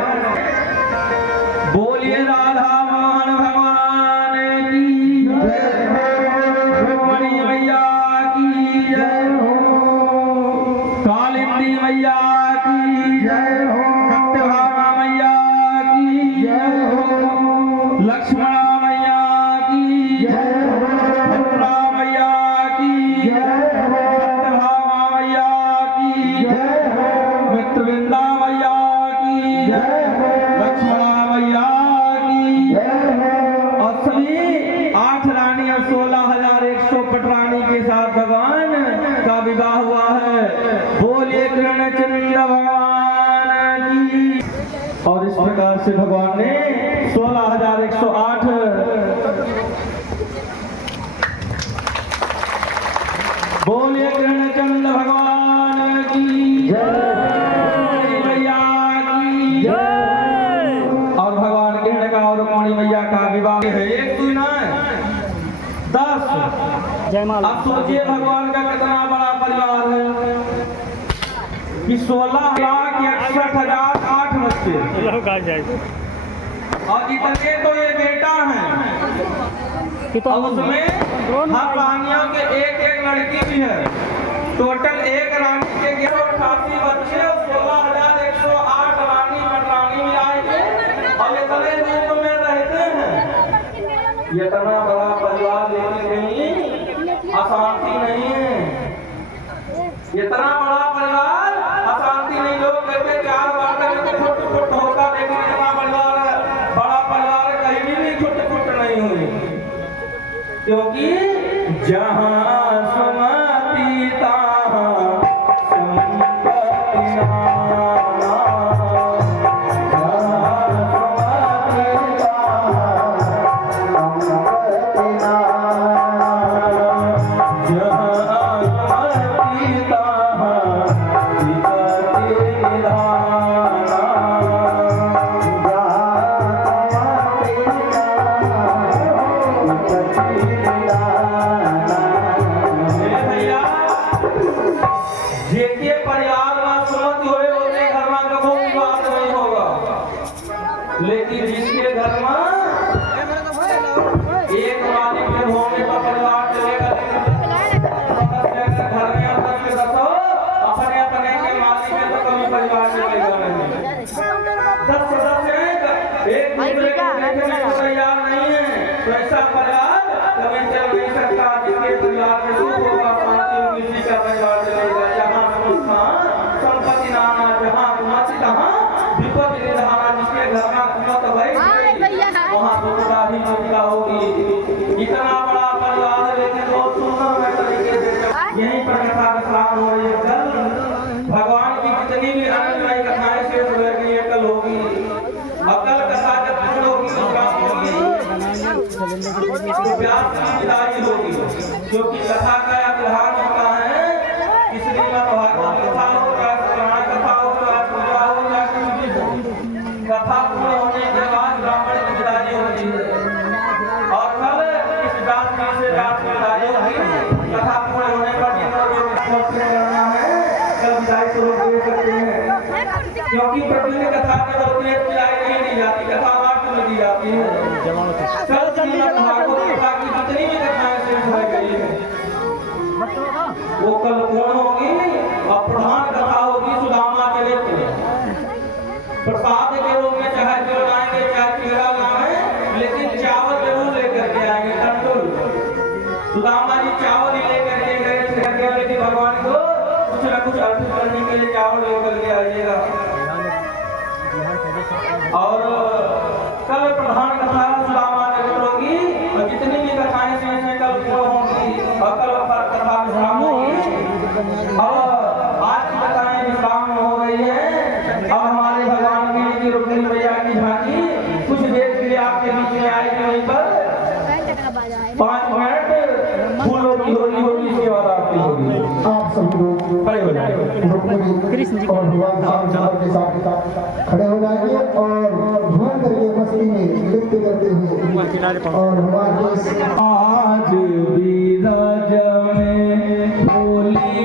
बोलिए राधा मोहन भगवान की जय, रुक्मिणी मैया की जय हो, कालिंदी मैया की जय हो, सत्यभामा मैया की जय हो, लक्ष्मणा मैया की जय हो, भद्रा मैया की जय हो, सत्यभामा मैया की जय हो, मित्रविंदा मैया की जय हो, लक्ष्मणा मैया की जय हो। और सभी 8 रानी और 16,100 पटरानी के साथ भगवान का विवाह हुआ है। बोलिए कृष्णचंद्र भगवान की। और इस प्रकार से भगवान ने 16,108 बोलिए कृष्णचंद्र भगवान की जय, मैया की जय। और भगवान कृष्ण का और रुक्मिणी मैया का विवाह है। 1 2 ना 10। जयमाला। अब सोचिए भगवान का कितना बड़ा परिवार है कि 16,61,008 बच्चे, लोग आ जाएंगे। और इतने तो ये बेटा है, और उसमें हर रानियों के एक लड़की भी है। टोटल एक रानी के 88 बच्चे और 16,108 रानी पटरानी मिलाएंगे, और इतने रूप में रहते हैं। ये इतना बड़ा परिवार लेकिन नहीं अशांति नहीं है। इतना बड़ा परिवार अशांति नहीं। लोग कहते 4 बातें छुट होगा, लेकिन इतना परिवार बड़ा परिवार कहीं भी छुट नहीं हुई, क्योंकि जहाँ सुमति तहाँ संपत्ति नाना, जहाँ सुमति तहाँ संपत्ति नाना, जहाँ सुमति तहाँ विपत्ति निधाना, जेके परिवार में सुमति होए उसके घर में कभी विवाद नहीं होगा, लेकिन जिसके घर में एक मालिक के होने का परिवार चलेगा, लेकिन घर में अंदर में दसो अपने अपने के मालिक में तो कभी परिवार चलेगा नहीं। 10 सदस्य एक दूसरे को देखने को तैयार नहीं है, तो ऐसा परिवार कभी चल नहीं सकता। जिसके परिवार में सुख होगा, शांति होगी, उसी का परिवार चलेगा। संपत्ति नाना, जहाँ सुमति तहाँ विपत्ति निधाना, जिसके घर में कुमत भई वहाँ दुर्गा भी दुर्गा होगी। इतना बड़ा परिवार है, लेकिन बहुत सुंदर तरीके से यहीं पर कथा विश्राम हो रही है। कल भगवान की जितनी भी अनंतमयी कथाएं शेष रह गई है, कल होगी। कल कथा जब पूर्ण होगी तो व्यास होगी, तो व्यास की विदाई होगी, क्योंकि कथा का विधान होता है कि श्रीमद् भागवत कथा हो, पुराण कथा हो, पूजा हो, कथा पूर्ण होने के बाद ब्राह्मण की विदाई होती है। और कल इस व्यास से व्यास की विदाई होगी। कथा पूर्ण होने पर करना है, कल विदाई स्वरूप दे सकते हैं, क्योंकि प्रतिदिन कथा में होती है विदाई नहीं दी जाती, कथा वार्ता में दी जाती है। कल श्रीमद् भागवत कथा की जितनी भी कथाएं शेष रह गई है वो कल पूर्ण होगी, और प्रधान कथा होगी सुदामा चरित्र। प्रसाद के रूप में चाहे जो लाएंगे, चाहे चीरा लाएं, लेकिन चावल जरूर लेकर के आएंगे, तंदुल। सुदामा जी चावल ही लेकर के गए थे, लेकिन भगवान को कुछ न कुछ अर्पित करने के लिए चावल लेकर के आइएगा। और कल प्रधान कथा सुदामा चरित्र होगी, और जितनी भी कथाएं शेष हैं कल पूर्ण होंगी, और कल कथा विश्राम होगी। और आज की कथाएं विश्राम हो रही है। अब हमारे भगवान की रुक्मिणी मैया की झांकी कुछ देर के लिए आपके कृष्ण जी और भगवान श्याम के साथ खड़े हो जाएंगे और घूम करके मस्ती में नृत्य करते हुए और हमारे आज बीराज में बोली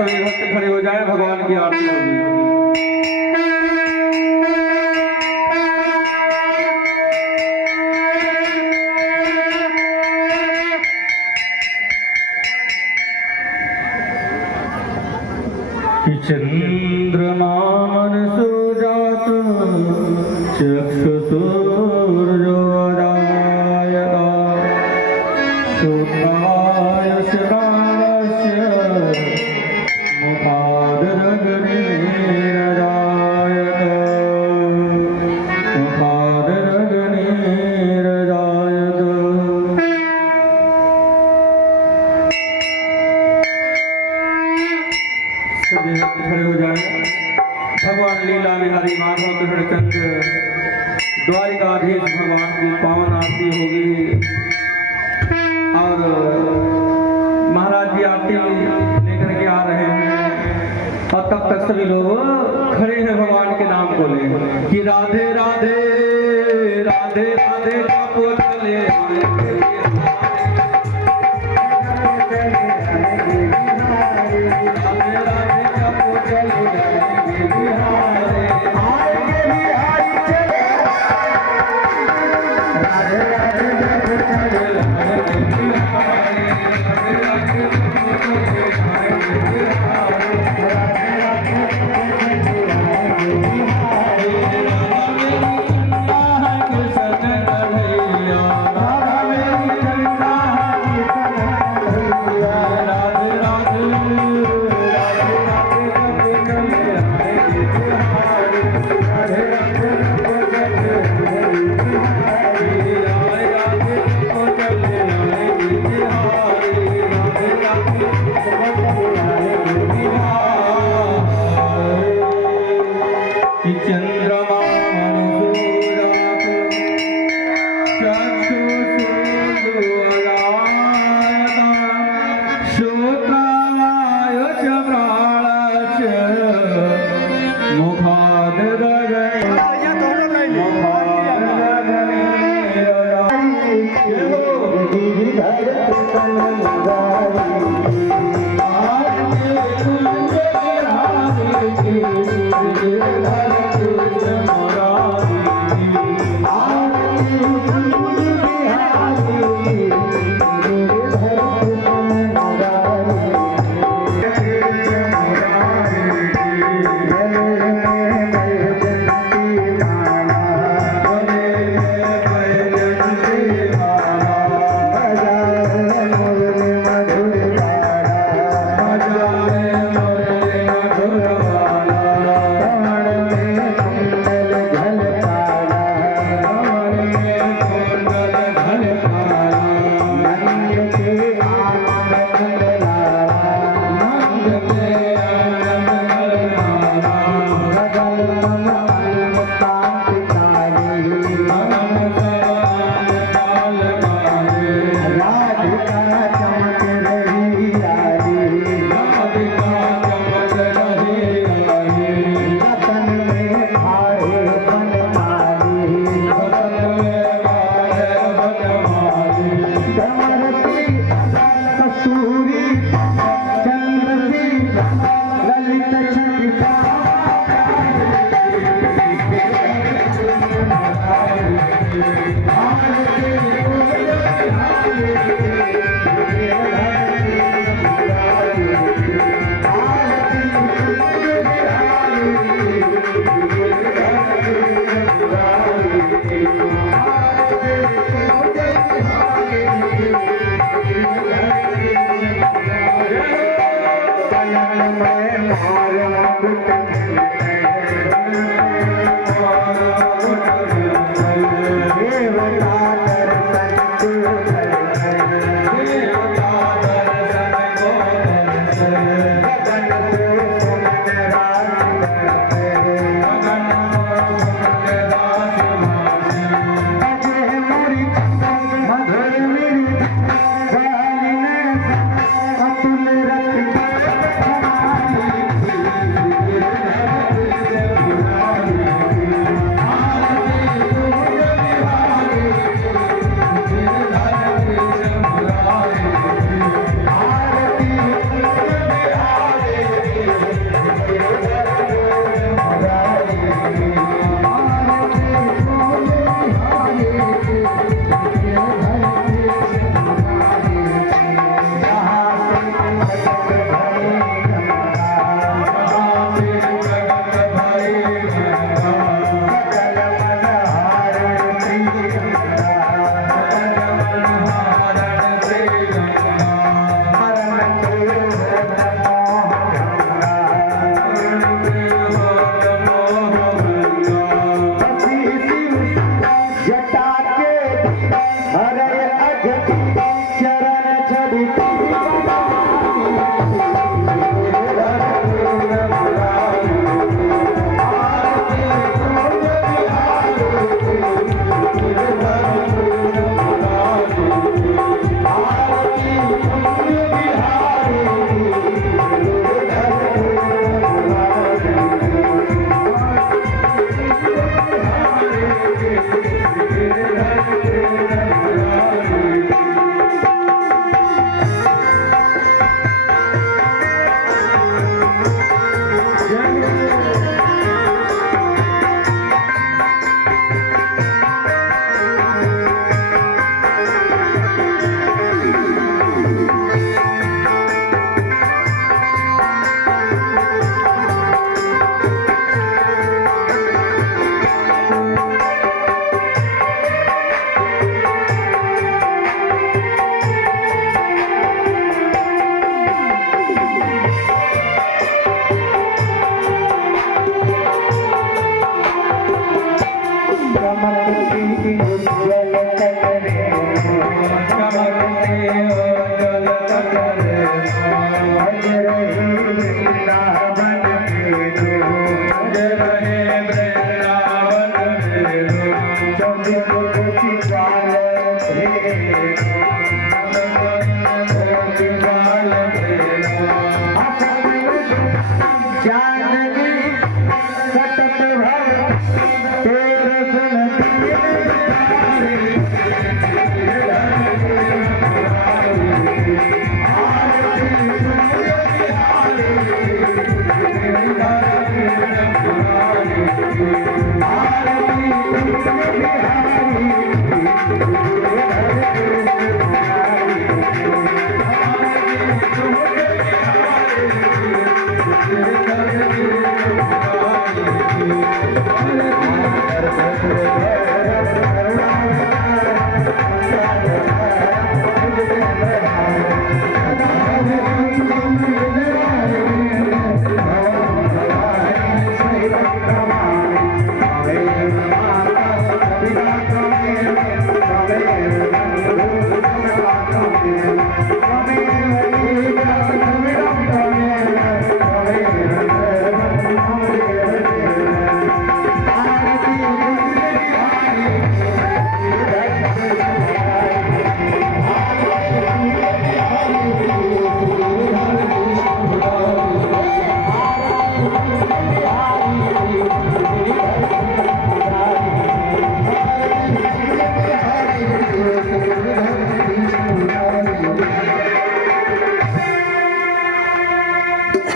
सभी भक्त खड़े हो जाए, भगवान की आरती होगी। चंद्रमा मनसुजात चक्षुषूर्योदयः शोभाय शिवास्य मुखादरग्निरजायत मुखादरग्निरजायत। सभी खड़े हो जाए। भगवान लीला निहारी माधव कृष्ण चंद्र द्वारिकाधीश भगवान की पावन आरती होगी और महाराज जी आरती लेकर के आ रहे हैं और तब तक सभी लोग खड़े हैं भगवान के नाम को ले कि राधे राधे राधे राधे कापो चले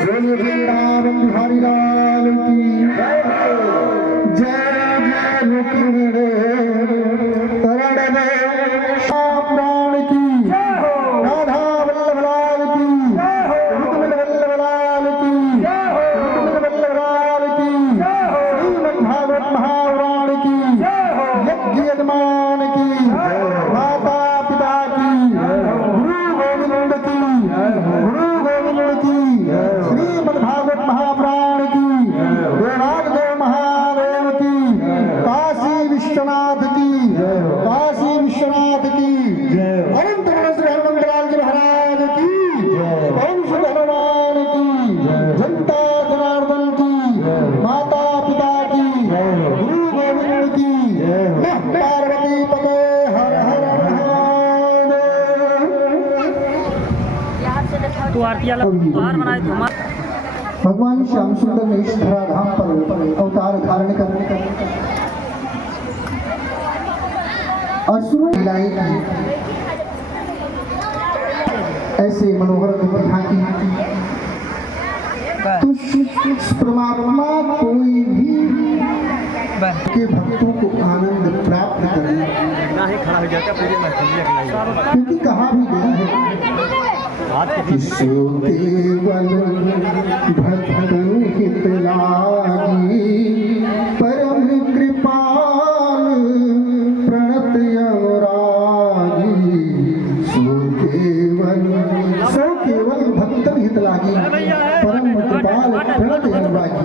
वृंदावन बिहारी लाल की जय जय रुक्मिणी तरण प्राण की राधा वल्लभ लाल की रुक्मिणी वल्लभ लाल की रुक्मिणी वल्लभ लाल की श्रीमद् भागवत महापुराण की यज्ञ यजमान की माता पिता की गुरु गोविंद की श्रीमद् भागवत महापुराण की देवनाथ देव महादेव की काशी विश्वनाथ की अनंत श्री हनुमंतलाल जी महाराज की ओम शुद्ध हनुमान की जनता जनार्दन की माता पिता की गुरु गोविंद की पार्वती पते हर हर महादेव। तू आरती अलग त्योहार मनाए तो हमारे भगवान श्याम सुंदर ने इस धराधाम पर अवतार धारण करने असुर लीलाएं की, ऐसे मनोहर विधा की तो परमात्मा कोई भी के भक्तों को आनंद प्राप्त करे, क्योंकि कहा भी गया है सो केवल भक्तन हित लागी परम कृपाल प्रणत अनुरागी। सो केवल भक्तन हित लागी परम कृपाल प्रणत अनुरागी।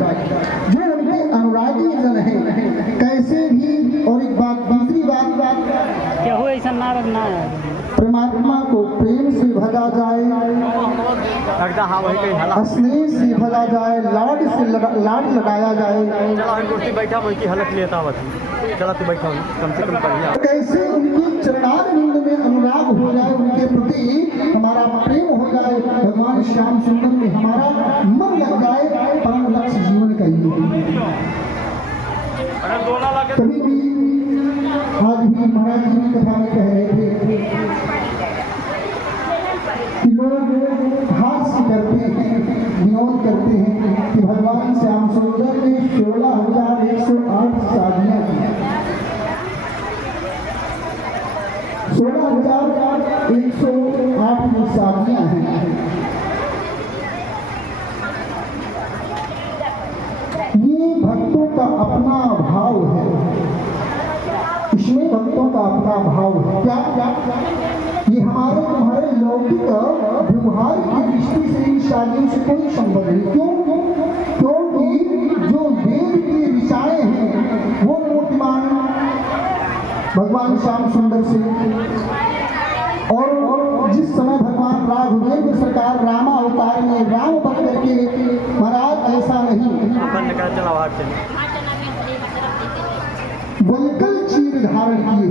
जो उनके अनुरागी जन है कैसे भी। और एक बात, दूसरी बात क्या हो ऐसा ना रखना है, परमात्मा को प्रेम से भजा जाए, स्नेह से भजा जाए, लाड से लाड लगाया जाए, कैसे उनके चरणारविंद में अनुराग हो जाए, उनके प्रति हमारा प्रेम हो जाए, भगवान श्याम सुंदर में हमारा मन लग जाए, परम लक्ष्य जीवन का ही। कभी भी आज भी महाराज जी की कथा में कह रहे थे कि लोग हास्य करते हैं, विनोद करते हैं कि भगवान श्याम सुंदर ने 16,108 शादियां की, 16,108 शादियां हैं। ये भक्तों का अपना भाव है, इसमें भक्तों का अपना भाव है। क्या ये हमारे तुम्हारे लौकिक व्यवहार की दृष्टि से इन शादियों से कोई संबंध नहीं। क्योंकि जो वेद की ऋचाएं हैं वो मूर्तिमान भगवान श्याम सुंदर से, और जिस समय भगवान राघवेंद्र सरकार रामा अवतार में राम बन करके महाराज ऐसा नहीं, वंकल चीर धारण किए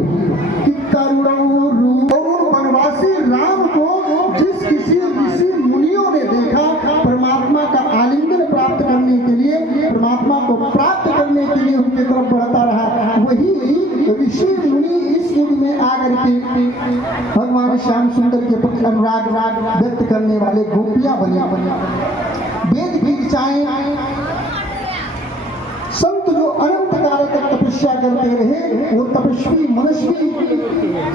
कि करुणों रूप। और वनवासी राम को जिस किसी ऋषि मुनियों ने देखा परमात्मा का आलिंगन प्राप्त करने के लिए, परमात्मा को प्राप्त करने के लिए उनकी तरफ बढ़ता रहा, वही ऋषि मुनि इस युग में आकर के भगवान श्याम सुंदर के प्रति अनुराग व्यक्त करने वाले गोपियां बने। वेद की ऋचाएं संत जो अनंत काल तक तपस्या करते रहे, वो तपस्वी मनस्वी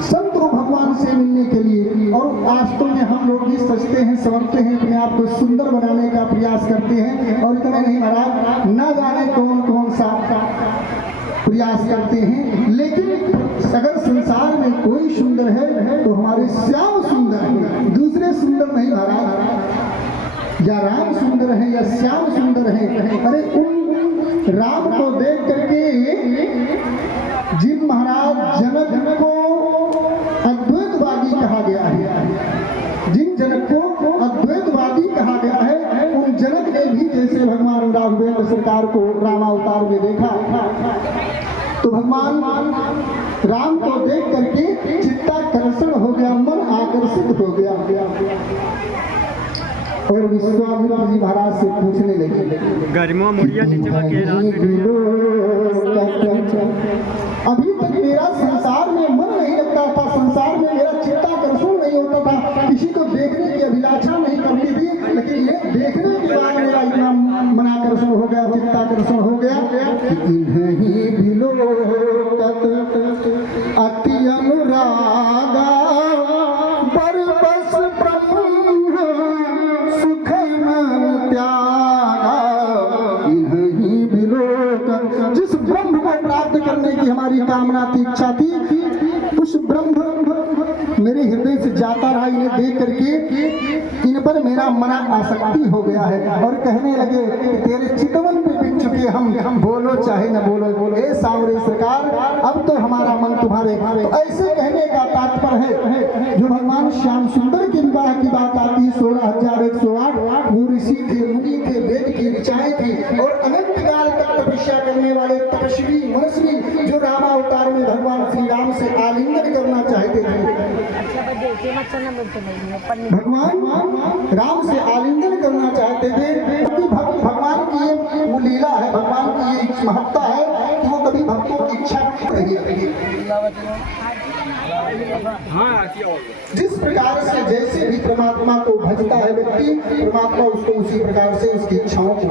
संत को भगवान से मिलने के लिए। और वास्तव में हम लोग भी सजते हैं, संवरते हैं, अपने आप को सुंदर बनाने का प्रयास करते हैं, और इतना नहीं महाराज, न जाने कौन कौन सा प्रयास करते हैं, लेकिन अगर संसार में कोई सुंदर है तो हमारे श्याम सुंदर है, दूसरे सुंदर नहीं महाराज। या राम सुंदर है या श्याम सुंदर है। अरे उन राम को देख करके जिन महाराज जनक को अद्वैतवादी कहा गया है, जिन जनक को अद्वैतवादी कहा गया है, उन जनक ने भी जैसे भगवान राघवेंद्र सरकार को रामावतार में देखा, तो भगवान राम को देख करके चित्ताकर्षण हो गया, मन आकर्षित हो गया। और विश्वामित्र जी महाराज से पूछने लगे, गर्मा मुड़िया अभी तक मेरा संसार में मन नहीं लगता था, संसार में मेरा चित्ताकर्षण नहीं होता था, किसी को देखने की अभिलाषा नहीं करती थी, लेकिन ये देखने के बाद मेरा इतना मनाकर्षण हो गया, चित्ताकर्षण हो गया कि इन्हीं बिलोकत अति अनुरागा बरबस ब्रह्म सुख मन त्यागा। इन्हीं बिलोकत, जिस ब्रह्म को प्राप्त करने की हमारी कामना थी, इच्छा थी, उस ब्रह्म मेरे हृदय से जाता रहा। इन्हें देख करके इन पर मेरा मना आसक्ति हो गया है, और कहने लगे कि तेरे चितवन पे बिक चुके हम बोलो चाहे न बोलो, ए सांवरे सरकार, अब तो हमारा मन तुम्हारे। तो ऐसे कहने का तात्पर्य है, जो भगवान श्याम सुंदर के विवाह की बात आती, 16,108 वो ऋषि थे, मुनि थे, वेद की ऋचाएं थी, और अनंत काल तक तपस्या करने वाले तपस्वी मनस्वी जो रामावतार में भगवान श्री राम से आलिंगन करना चाहते थे। भगवान राम से आलिंगन करना चाहते थे, क्योंकि भगवान की ये वो लीला है, भगवान की ये महत्ता है कि वो कभी भक्तों की इच्छा नहीं रही। जिस प्रकार से जैसे भी परमात्मा को भजता है व्यक्ति, परमात्मा उसको उसी प्रकार से उसकी इच्छाओं को,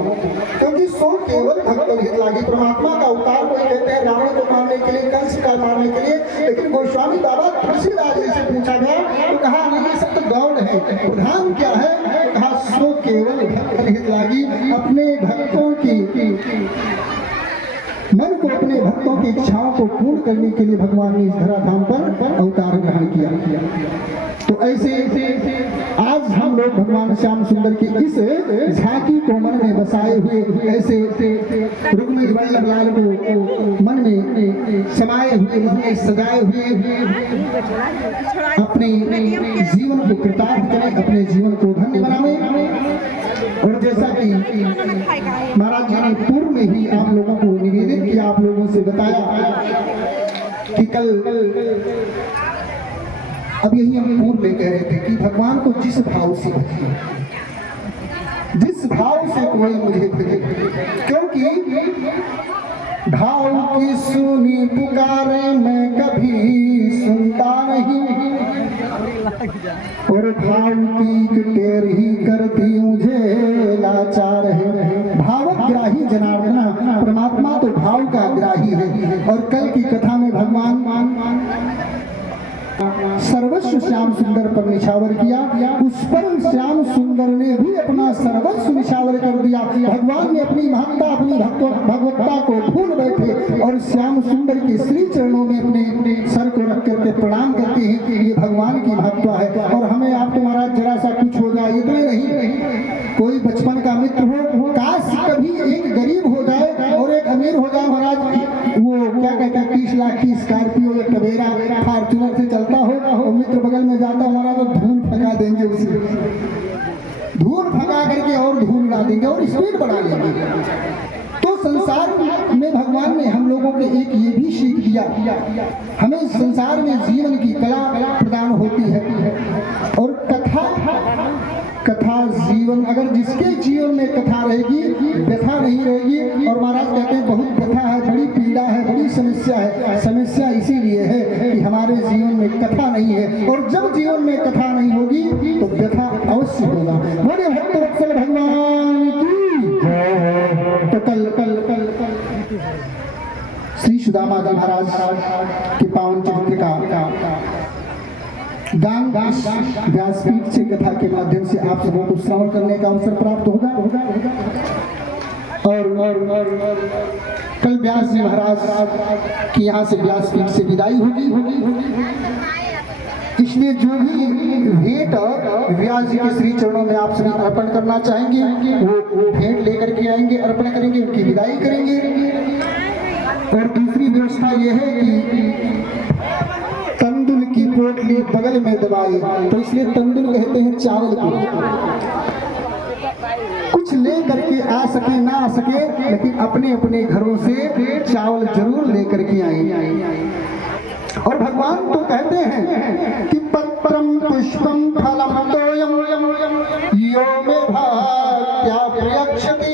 क्योंकि सो केवल भक्त हित लागी। परमात्मा का अवतार कोई कहते हैं रावण को मारने के लिए, कंस का मारने के लिए, लेकिन गोस्वामी बाबा तुलसीदास जी से पूछा गया तो कहा नहीं, सब तो गौड़ है, प्रधान क्या है? कहा सो केवल भक्त हित लागी। अपने भक्तों की मन को, अपने भक्तों की इच्छाओं को पूर्ण करने के लिए भगवान ने इस धराधाम पर अवतार ग्रहण किया। तो ऐसे आज हम लोग भगवान श्याम सुंदर की इस झांकी को मन में बसाए हुए, ऐसे रुक्मिणी वल्लभ लाल को मन में समाये हुए, मन में सजाए हुए, अपने जीवन को कृतार्थ करें, अपने जीवन को धन्य बनाएं। और जैसा कि महाराज जी ने पूर्व में ही आप लोगों को निवेदित किया, आप लोगों से बताया कि कल अब यही हम पूर्व में कह रहे थे कि भगवान को जिस भाव से भजिए, जिस भाव से कोई मुझे भजे, क्योंकि भाव की सुनी पुकारे मैं कभी सुनता नहीं, और भाव की टेर ही करती मुझे लाचार है। भावग्राही जनार्दना, परमात्मा तो भाव का ग्राही है। और कल की कथा में भगवान सर्वस्व श्याम सुंदर पर निछावर किया, उस पर श्याम सुंदर ने भी अपना सर्वस्व निछावर कर दिया। भगवान ने अपनी महत्ता, अपनी भगवत्ता को भूल बैठे और श्याम सुंदर के श्री चरणों में अपने सर को रख करके प्रणाम करते हैं कि ये भगवान की महत्ता है। और हमें आप तुम्हारा जरा सा कुछ हो जाए, इतना नहीं, कोई बचपन का मित्र हो, काश कभी एक गरीब हो जाए और एक अमीर हो जाए महाराज, वो क्या कहते हैं 30 लाख की स्कॉर्पियो या टवेरा फॉर्च्यूनर से चलता हो और मित्र बगल में जाता हमारा तो धूल फका देंगे उसे। धूल भगा करके और धूल उड़ा देंगे और स्पीड बढ़ा लेंगे। तो संसार में भगवान ने हम लोगों को एक ये भी सीख दिया, हमें संसार में जीवन की कला प्रदान होती है। और कथा जीवन, अगर जिसके जीवन में कथा रहेगी व्यथा नहीं रहेगी। और महाराज कहते हैं बहुत व्यथा है, बड़ी पीड़ा है, बड़ी समस्या है। समस्या इसीलिए है कि हमारे जीवन में कथा नहीं है, और जब जीवन में कथा नहीं होगी तो व्यथा अवश्य होगा। बोले भक्त वत्सल भगवान की। तो कल श्री सुदामा जी महाराज के पावन चरित्र का गान व्यासपीठ से कथा के माध्यम से आप सबों को श्रवण करने का अवसर प्राप्त होगा। और कल व्यास जी महाराज की यहाँ से व्यासपीठ से विदाई होगी। इसलिए जो भी भेंट व्यास जी के श्री चरणों में आप सभी अर्पण करना चाहेंगे वो भेंट लेकर के आएंगे, अर्पण करेंगे, उनकी विदाई करेंगे। और दूसरी व्यवस्था ये है कि तंदुल की पोटली बगल में दबाई, तो इसलिए तंदुल कहते हैं चावल को। कुछ ले करके आ सके ना आ सके, लेकिन अपने अपने घरों से चावल जरूर लेकर के आए। और भगवान तो कहते हैं कि पत्रम पुष्पम फलम तोयम यो मे भाग्या प्रयक्षति।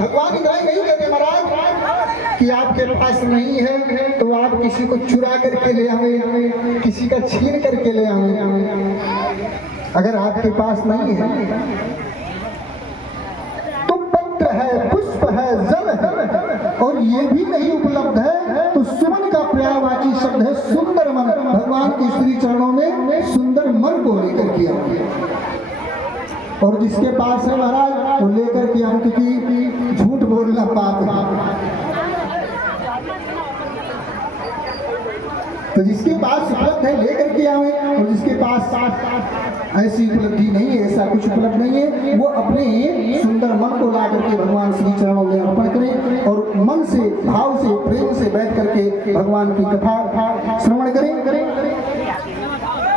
भगवान इतना ही नहीं कहते महाराज कि आपके पास नहीं है तो आप किसी को चुरा करके ले आए, किसी का छीन करके ले आए। अगर आपके पास नहीं है तो पत्र है, पुष्प है, जल है, और ये भी नहीं उपलब्ध है तो सुमन का पर्यायवाची शब्द है सुंदर मन। भगवान के श्री चरणों में सुंदर मन को लेकर के आए। और जिसके पास है महाराज वो लेकर के हम, क्योंकि झूठ बोलना पाप है। तो जिसके पास उपलब्ध है लेकर के आवे, और जिसके पास ऐसी उपलब्धि नहीं है, ऐसा कुछ उपलब्ध नहीं है, वो अपने सुंदर मन को ला करके भगवान श्री चरणों में अर्पण करें और मन से, भाव से, प्रेम से बैठ करके भगवान की कथा श्रवण करें।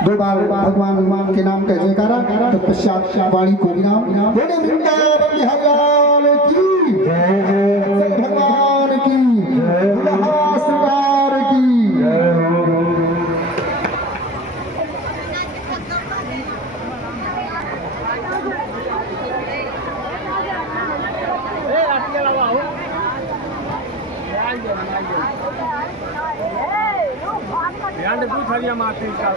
2 बार भगवान के नाम का जयकारा, तत्पश्चात वाणी को विराम। बोले वृंदावन बिहारी लाल की जय, भगवान की सरकार की। ध्यान दूध हरिया मारते हैं क्या